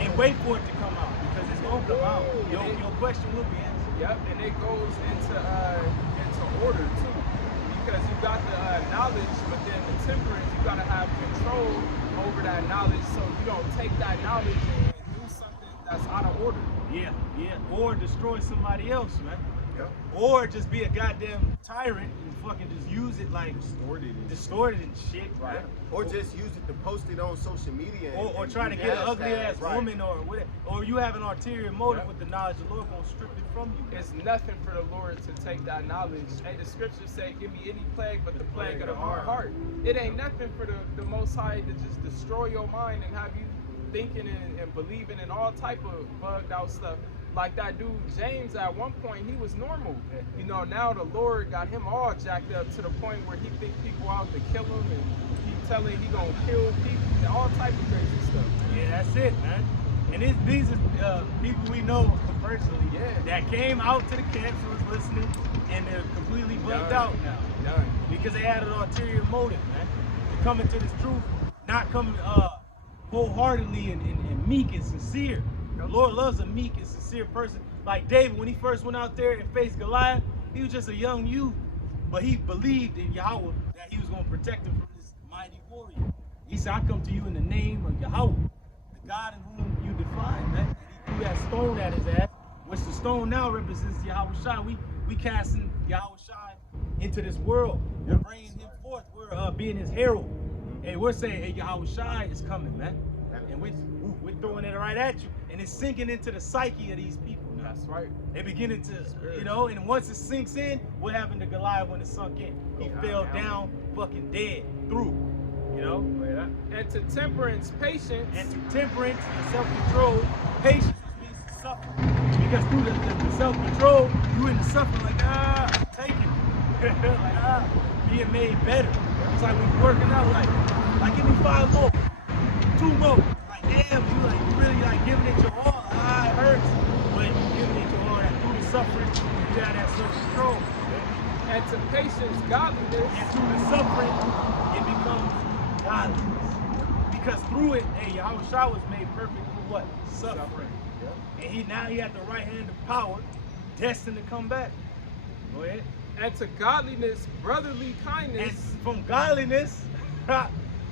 and wait for it to come out, because it's going to come out. Your question will be answered. Yep, and it goes into order, too. Because you got the knowledge, but then the temperance, you got to have control over that knowledge, so you don't take that knowledge and do something that's out of order. Yeah. Or destroy somebody else, man. Yep. Or just be a goddamn tyrant and fucking just use it like distorted and shit, right? Or just use it to post it on social media. Or try to get an ugly ass woman or whatever. Or you have an ulterior motive with the knowledge. The Lord gonna strip it from you. It's nothing for the Lord to take that knowledge. Hey, the scriptures say, give me any plague but the plague of the heart. It ain't nothing for the Most High to just destroy your mind and have you thinking and believing in all type of bugged out stuff. Like that dude James, at one point he was normal. You know, now the Lord got him all jacked up to the point where he think people out to kill him and he telling he gonna kill people, all type of crazy stuff. Yeah, that's it, man. And these are people we know personally that came out to the camps and was listening, and they're completely bugged out now. Because they had an ulterior motive, man. To come into this truth, not coming wholeheartedly and meek and sincere. The Lord loves a meek and sincere person. Like David, when he first went out there and faced Goliath, he was just a young youth. But he believed in Yahweh that he was going to protect him from this mighty warrior. He said, I come to you in the name of Yahweh, the God in whom you defy, man. And he threw that stone at his ass, which the stone now represents Yahweh Shai. We casting Yahweh Shai into this world and bringing him forth. We're being his herald. And we're saying, hey, Yahweh Shai is coming, man. And we're throwing it right at you. And it's sinking into the psyche of these people now. That's right. They're beginning to, you know, and once it sinks in, what happened to Goliath when it sunk in? He fell down fucking dead through, you know? And to temperance, patience. And to temperance and self-control, patience means to suffer. Because through the self-control, you in the suffering like, take it. Like, being made better. It's like when you're working out, like give me 5 more, 2 more. Like, damn, you like really like giving it your all. It hurts. But giving it your all, that through the suffering, you have that self-control. And to patience, godliness. And through the suffering, it becomes godliness. Because through it, hey, Yahweh Shai was made perfect through what? Suffering. And now he had the right hand of power, destined to come back. Go ahead. And to godliness, brotherly kindness. And from godliness,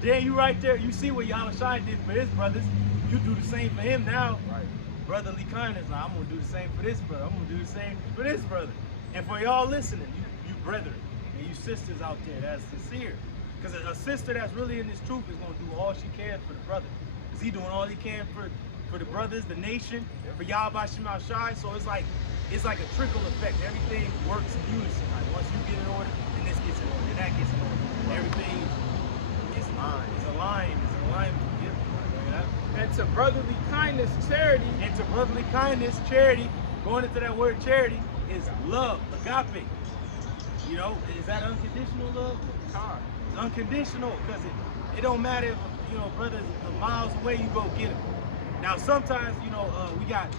then you right there, you see what Yahweh Shai did for his brothers. You do the same for him now. Right. Brotherly kindness. I'm going to do the same for this brother. I'm going to do the same for this brother. And for y'all listening, you brethren and you sisters out there that's sincere. Because a sister that's really in this truth is going to do all she can for the brother. Because he doing all he can for the brothers, the nation, for Yahweh Shema Shai. So it's like a trickle effect. Everything works in unison. Like once you get in order, then this gets in order, then that gets in order. Everything is aligned. It's aligned. And to brotherly kindness, charity. And to brotherly kindness, charity. Going into that word charity is love, agape. You know, is that unconditional love? It's unconditional because it don't matter if, you know, brothers are miles away, you go get them. Now sometimes, you know,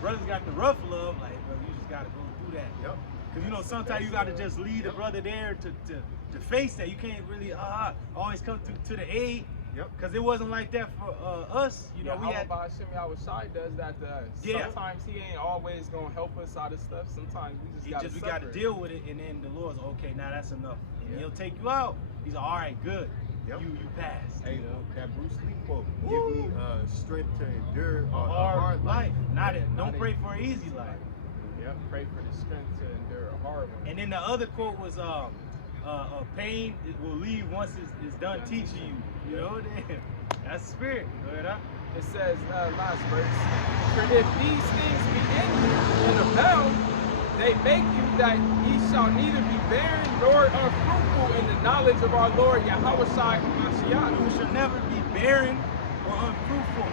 brothers got the rough love, like, bro, you just gotta go do that. Yep. Because, you know, sometimes you gotta just lead a brother there to face that. You can't really always come to the aid. Yep. Because it wasn't like that for us. You know, we had. Yahweh Shai does that to us. Sometimes he ain't always gonna help us out of stuff. Sometimes we just gotta deal with it, and then the Lord's okay. Now that's enough. And he'll take you out. He's like, all right, good. Yep. You passed. Hey, that Bruce Lee quote. Give me strength to endure a hard life. Don't pray for an easy life. Yep. Pray for the strength to endure a hard one. And then the other quote was pain it will leave once it's done teaching you. You know, that's the spirit. Go ahead, huh? It says, last verse, for if these things be in you and abound, they make you that ye shall neither be barren nor unfruitful in the knowledge of our Lord Yahushua HaMashiach. You shall never be barren or unfruitful.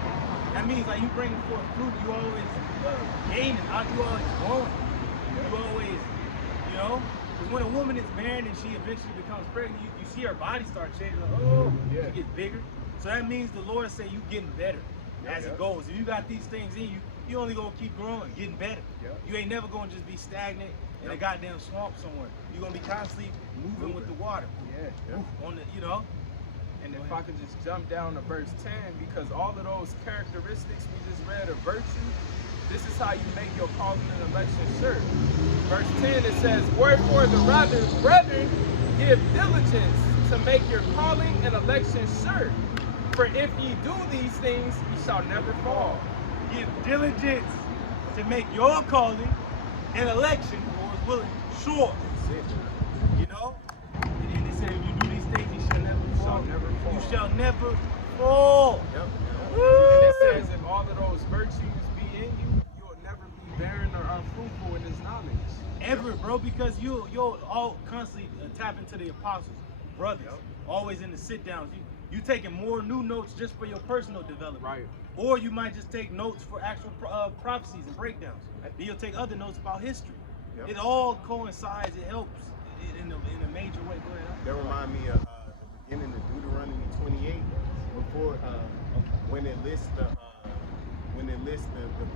That means like you bring forth fruit, you always gaining, you always growing. You always, you know, because when a woman is barren and she eventually becomes pregnant, you see her body start changing. Like, oh, Yeah. she gets bigger. So that means the Lord say you getting better as it goes. If you got these things in you, you only gonna keep growing, getting better. Yep. You ain't never gonna just be stagnant in a goddamn swamp somewhere. You're gonna be constantly moving with the water. Yeah. On the, you know. And if I could just jump down to verse 10, because all of those characteristics we just read of virtue, this is how you make your calling and election sure. Verse 10, it says, wherefore the rather, brethren, give diligence to make your calling and election sure. For if ye do these things, ye shall never fall. Give diligence to make your calling and election, Lord is willing, sure. You know? And it said, if you do these things, you shall never fall. You shall never fall. Yep. And it says, if all of those virtues be in you, you will never be barren or unfruitful in his knowledge. Ever, bro, because you'll all constantly tap into the apostles, brothers, always in the sit downs. You taking more new notes just for your personal development. Right. Or you might just take notes for actual prophecies and breakdowns. Then you'll take other notes about history. Yep. It all coincides. It helps in a major way. Go ahead. That remind me of the beginning of Deuteronomy 28, before when it lists the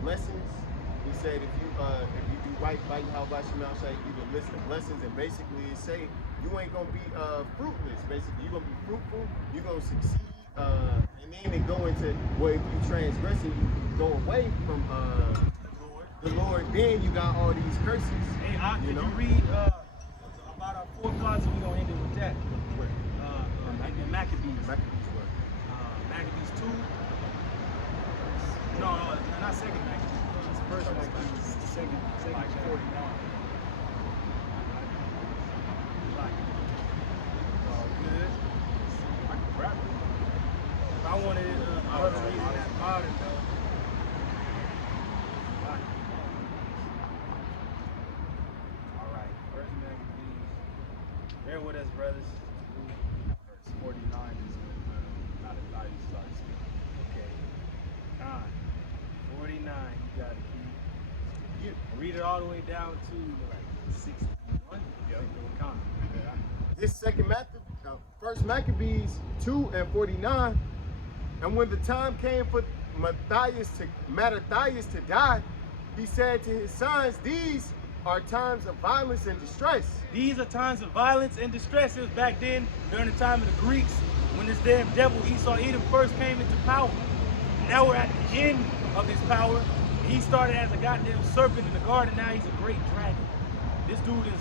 blessings. He said if you do right by Yahweh Shemel Shai, you can list the blessings, and basically it say you ain't gonna be fruitless. Basically, you're gonna be fruitful. You're gonna succeed. And then it go into if you transgress and you go away from the Lord, then you got all these curses. Hey, you could know? you read about our four causes? We're gonna end it with that. In Maccabees. Maccabees 2. No, not second Maccabees. It's first Maccabees. Second chapter. 41. All good. I can grab it. If I wanted another reason that modern though. All right. First Maccabees. Bear with us, brothers. Verse 49 is when Mattathias starts speaking. Okay. Con. 49. You got it. You read it all the way down to like 61. Yep. Con. This first Maccabees 2 and 49. And when the time came for Mattathias to die, he said to his sons, these are times of violence and distress. These are times of violence and distress. It was back then, during the time of the Greeks, when this damn devil Esau Edom first came into power. Now we're at the end of his power. He started as a goddamn serpent in the garden. Now he's a great dragon. This dude is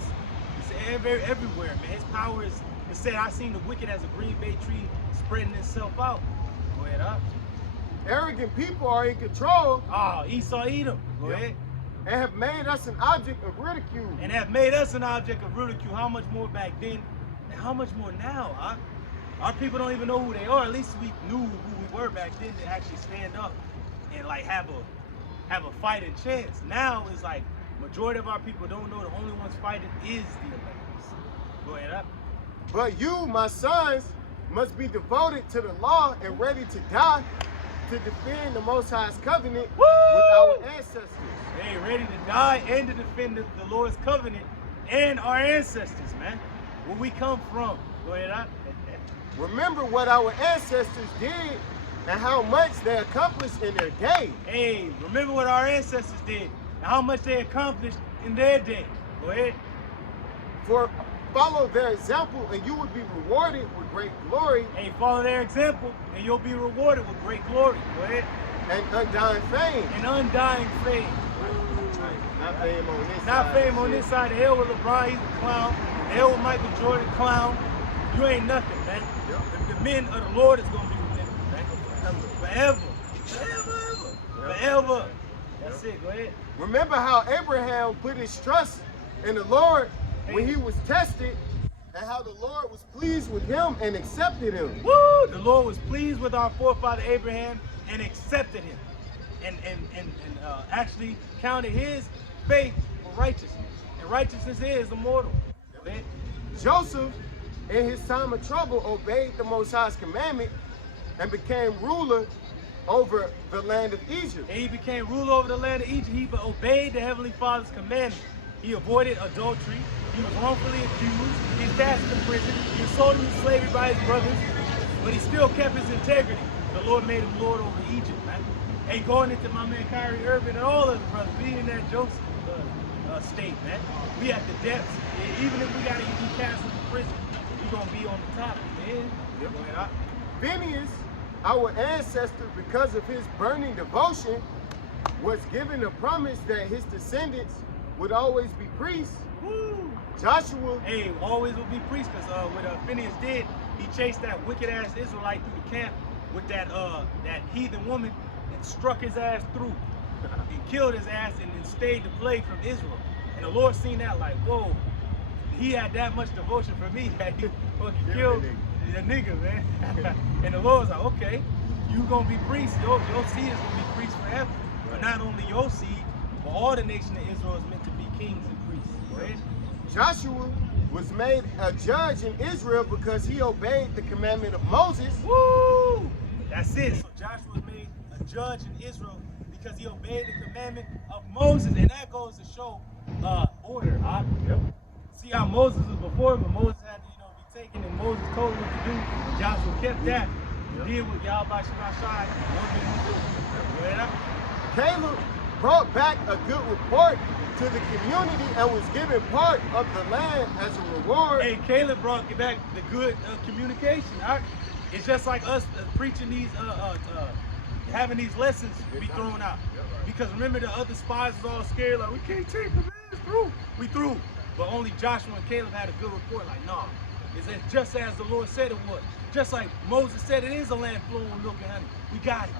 everywhere, man. His power is, it said, I seen the wicked as a green bay tree spreading itself out. Go ahead, up. Arrogant people are in control Esau Edom. Go ahead. and have made us an object of ridicule. And have made us an object of ridicule. How much more back then and how much more now, huh? Our people don't even know who they are. At least we knew who we were back then to actually stand up and like have a fighting chance. Now it's like majority of our people don't know the only ones fighting is the electors. Go ahead up. But you, my sons, must be devoted to the law and ready to die to defend the Most High's covenant with our ancestors. Hey, ready to die and to defend the Lord's covenant and our ancestors, man. Where we come from. Go ahead up. Remember what our ancestors did and how much they accomplished in their day. Hey, remember what our ancestors did and how much they accomplished in their day. Go ahead. For follow their example and you will be rewarded with great glory. Hey, follow their example and you'll be rewarded with great glory. Go ahead. And undying fame. And undying fame. Not fame on this side. Not fame on this side. The hell with LeBron, he's a clown. The hell with Michael Jordan, clown. You ain't nothing, man. The men of the Lord is going to be remembered, man. Forever. Forever. That's it. Go ahead. Remember how Abraham put his trust in the Lord when he was tested, and how the Lord was pleased with him and accepted him. Woo! The Lord was pleased with our forefather Abraham and accepted him, and actually counted his faith for righteousness. And righteousness is immortal. Man. Joseph, in his time of trouble, obeyed the Most High's commandment and became ruler over the land of Egypt. And he became ruler over the land of Egypt. He obeyed the Heavenly Father's commandment. He avoided adultery. He was wrongfully accused. He was cast into prison. He was sold into slavery by his brothers. But he still kept his integrity. The Lord made him Lord over Egypt, man. Hey, going into my man Kyrie Irving and all of the brothers, we in that Joseph state, man. We at the depths. Even if we got to be cast into prison, we gonna be on the top, man. Yep. Phineas, our ancestor, because of his burning devotion, was given a promise that his descendants would always be priests. Woo. Joshua, hey, always will be priests, because what Phineas did, he chased that wicked ass Israelite through the camp with that heathen woman and struck his ass through and killed his ass and then stayed the plague from Israel. And the Lord seen that like, whoa, he had that much devotion for me that he fucking killed the nigga, man. And the Lord's like, okay, you gonna be priests, your seed is gonna be priests forever. But not only your seed, but all the nation of Israel is meant to be kings and priests. Right? Joshua was made a judge in Israel because he obeyed the commandment of Moses. Woo! That's it. So Joshua was made a judge in Israel because he obeyed the commandment of Moses, and that goes to show order. Yep. See how Moses was before, but Moses had to, be taken, and Moses told him what to do. Joshua kept that. Yep. Did what Yahweh Shai wanted him to do. Yep. Caleb brought back a good report to the community and was given part of the land as a reward. Hey, Caleb brought back the good communication. It's just like us preaching these, having these lessons be thrown out. Because remember, the other spies was all scared, like, we can't take the man through. We through. But only Joshua and Caleb had a good report, like, nah, it's just as the Lord said it was. Just like Moses said, it is a land flowing with milk and honey. We got it.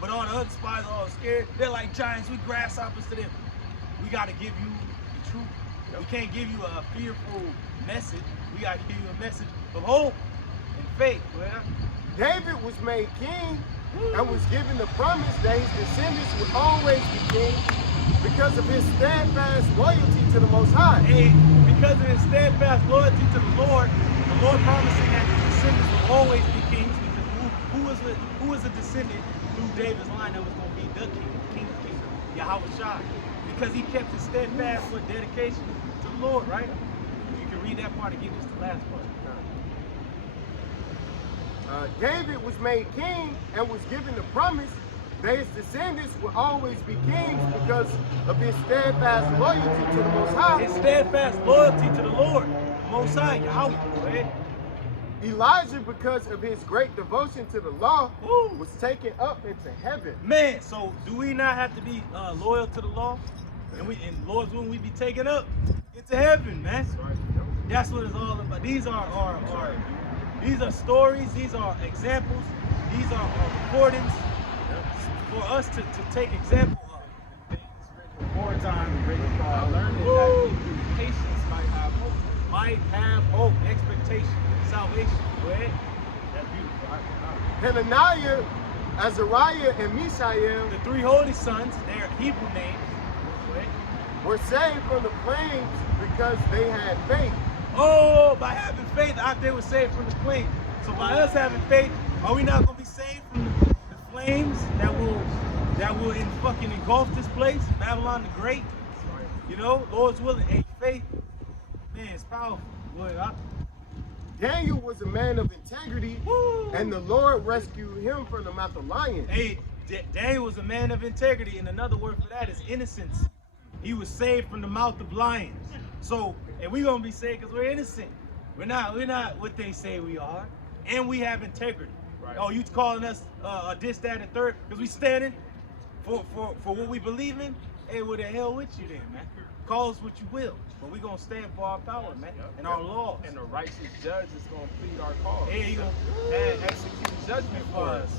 But all the other spies are all scared. They're like giants, we grasshoppers to them. We got to give you the truth. We can't give you a fearful message. We got to give you a message of hope and faith. David was made king and was given the promise that his descendants would always be king because of his steadfast loyalty to the Most High. Hey, because of his steadfast loyalty to the Lord promising that his descendants will always be kings, because who was a descendant through David's line that was going to be the king of kings, Yahweh Shai? Because he kept his steadfast dedication to the Lord, right? You can read that part and get this the last part. David was made king and was given the promise that his descendants would always be kings because of his steadfast loyalty to the Most High. His steadfast loyalty to the Lord, the Most High, Yahweh. Right? Elijah, because of his great devotion to the law, was taken up into heaven. Man, so do we not have to be loyal to the law? And Lord's willing, we be taken up into heaven, man. That's what it's all about. These are stories. These are examples. These are recordings for us to take example of. Before time, I learned that through patience might have hope. Might have hope, expectation, salvation. Right? That's beautiful. Hananiah, Azariah, and Mishael, the three holy sons, their Hebrew names, right, were saved from the flames because they had faith. Oh, by having faith, they were saved from the flames. So by us having faith, are we not going to be saved from the flames that will fucking engulf this place, Babylon the Great? Lord's willing. Hey, faith, man, it's powerful. Boy, Daniel was a man of integrity, and the Lord rescued him from the mouth of lions. Hey, Daniel was a man of integrity, and another word for that is innocence. He was saved from the mouth of lions. So, and we're gonna be saved because we're innocent. We're not what they say we are, and we have integrity. Right. Oh, you calling us this, that, and third because we standing for what we believe in? Hey, what the hell with you then, man? Call us what you will, but we gonna stand for our power, man, and our laws. And the righteous judge is gonna plead our cause. Hey, he gonna execute judgment for us.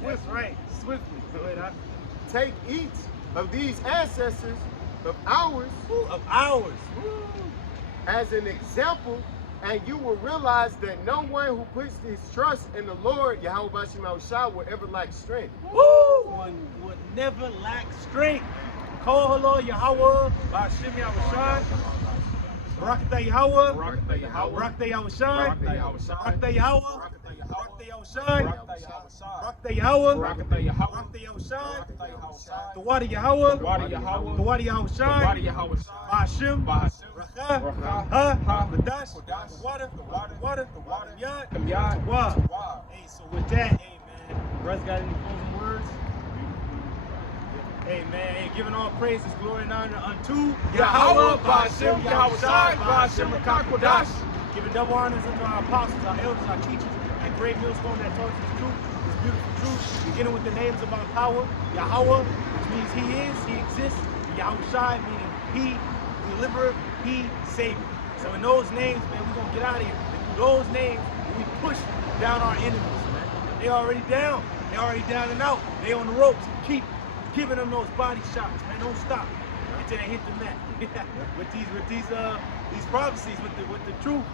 That's right, swiftly. Take each of these ancestors of ours as as an example And you will realize that no one who puts his trust in the Lord, Yahweh Bashim Shah, will ever lack strength. Woo! Would never lack strength. Call Lord Yahweh, Bashim Yahushai. Barakatah Yahweh. Barakatah Yahweh. Barakatah Yahushai. Barakatah Yahushai. Barakatah Yahweh. Barakatah Yahweh. Barakatah Yahushai. Barakatah Yahushai. Barakatah Yahweh. Barakatah Yahweh. Barakatah Yahushai. Barakatah Yahushai. The water Yahweh. Water Yahweh. The water Yahushai. Water Yahweh. Bashim. Bashim. Racha. Racha. Ha. Ha. Kodash. Kodash. The water. The water. Water. The water. Yad. Yad. Tawah. Wow. Hey, so with that, hey man, brothers got any closing words? Hey man, hey, giving all praises, glory and honor unto Yahweh, Bashim, Yahushai, Bashim, Rakah, Kodash. Giving double honors unto our apostles, our elders, our teachers, and great millstone that taught us the truth, this beautiful truth, beginning with the names of our power, Yahweh, which means he is, he exists, Yahushai, meaning he deliverer, he savior. So in those names, man, we're going to get out of here. And through those names, we push down our enemies, man. They already down. They already down and out. They on the ropes. Keep giving them those body shots, man. Don't stop until they hit the mat. with these prophecies, with the truth,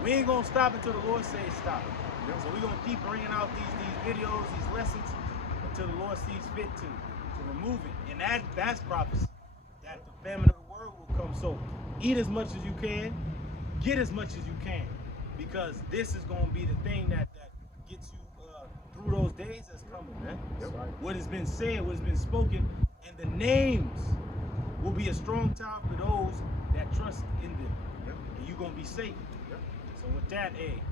we ain't gonna stop until the Lord says stop. So we're gonna keep bringing out these videos, these lessons, until the Lord sees fit to remove it. And that's prophecy. That the famine of the word will come. So eat as much as you can, get as much as you can, because this is gonna be the thing that gets you through those days that's coming, man. Yep. What has been said, what has been spoken, and the names will be a strong tower for those that trust in them. Yep. And you're going to be safe. Yep. So with that, hey,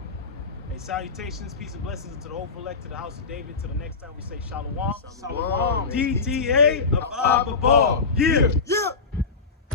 salutations, peace and blessings to the hopeful elect, to the house of David. Till the next time we say shalom. Shalom. DTA of Abba Ball. Yeah. Yeah.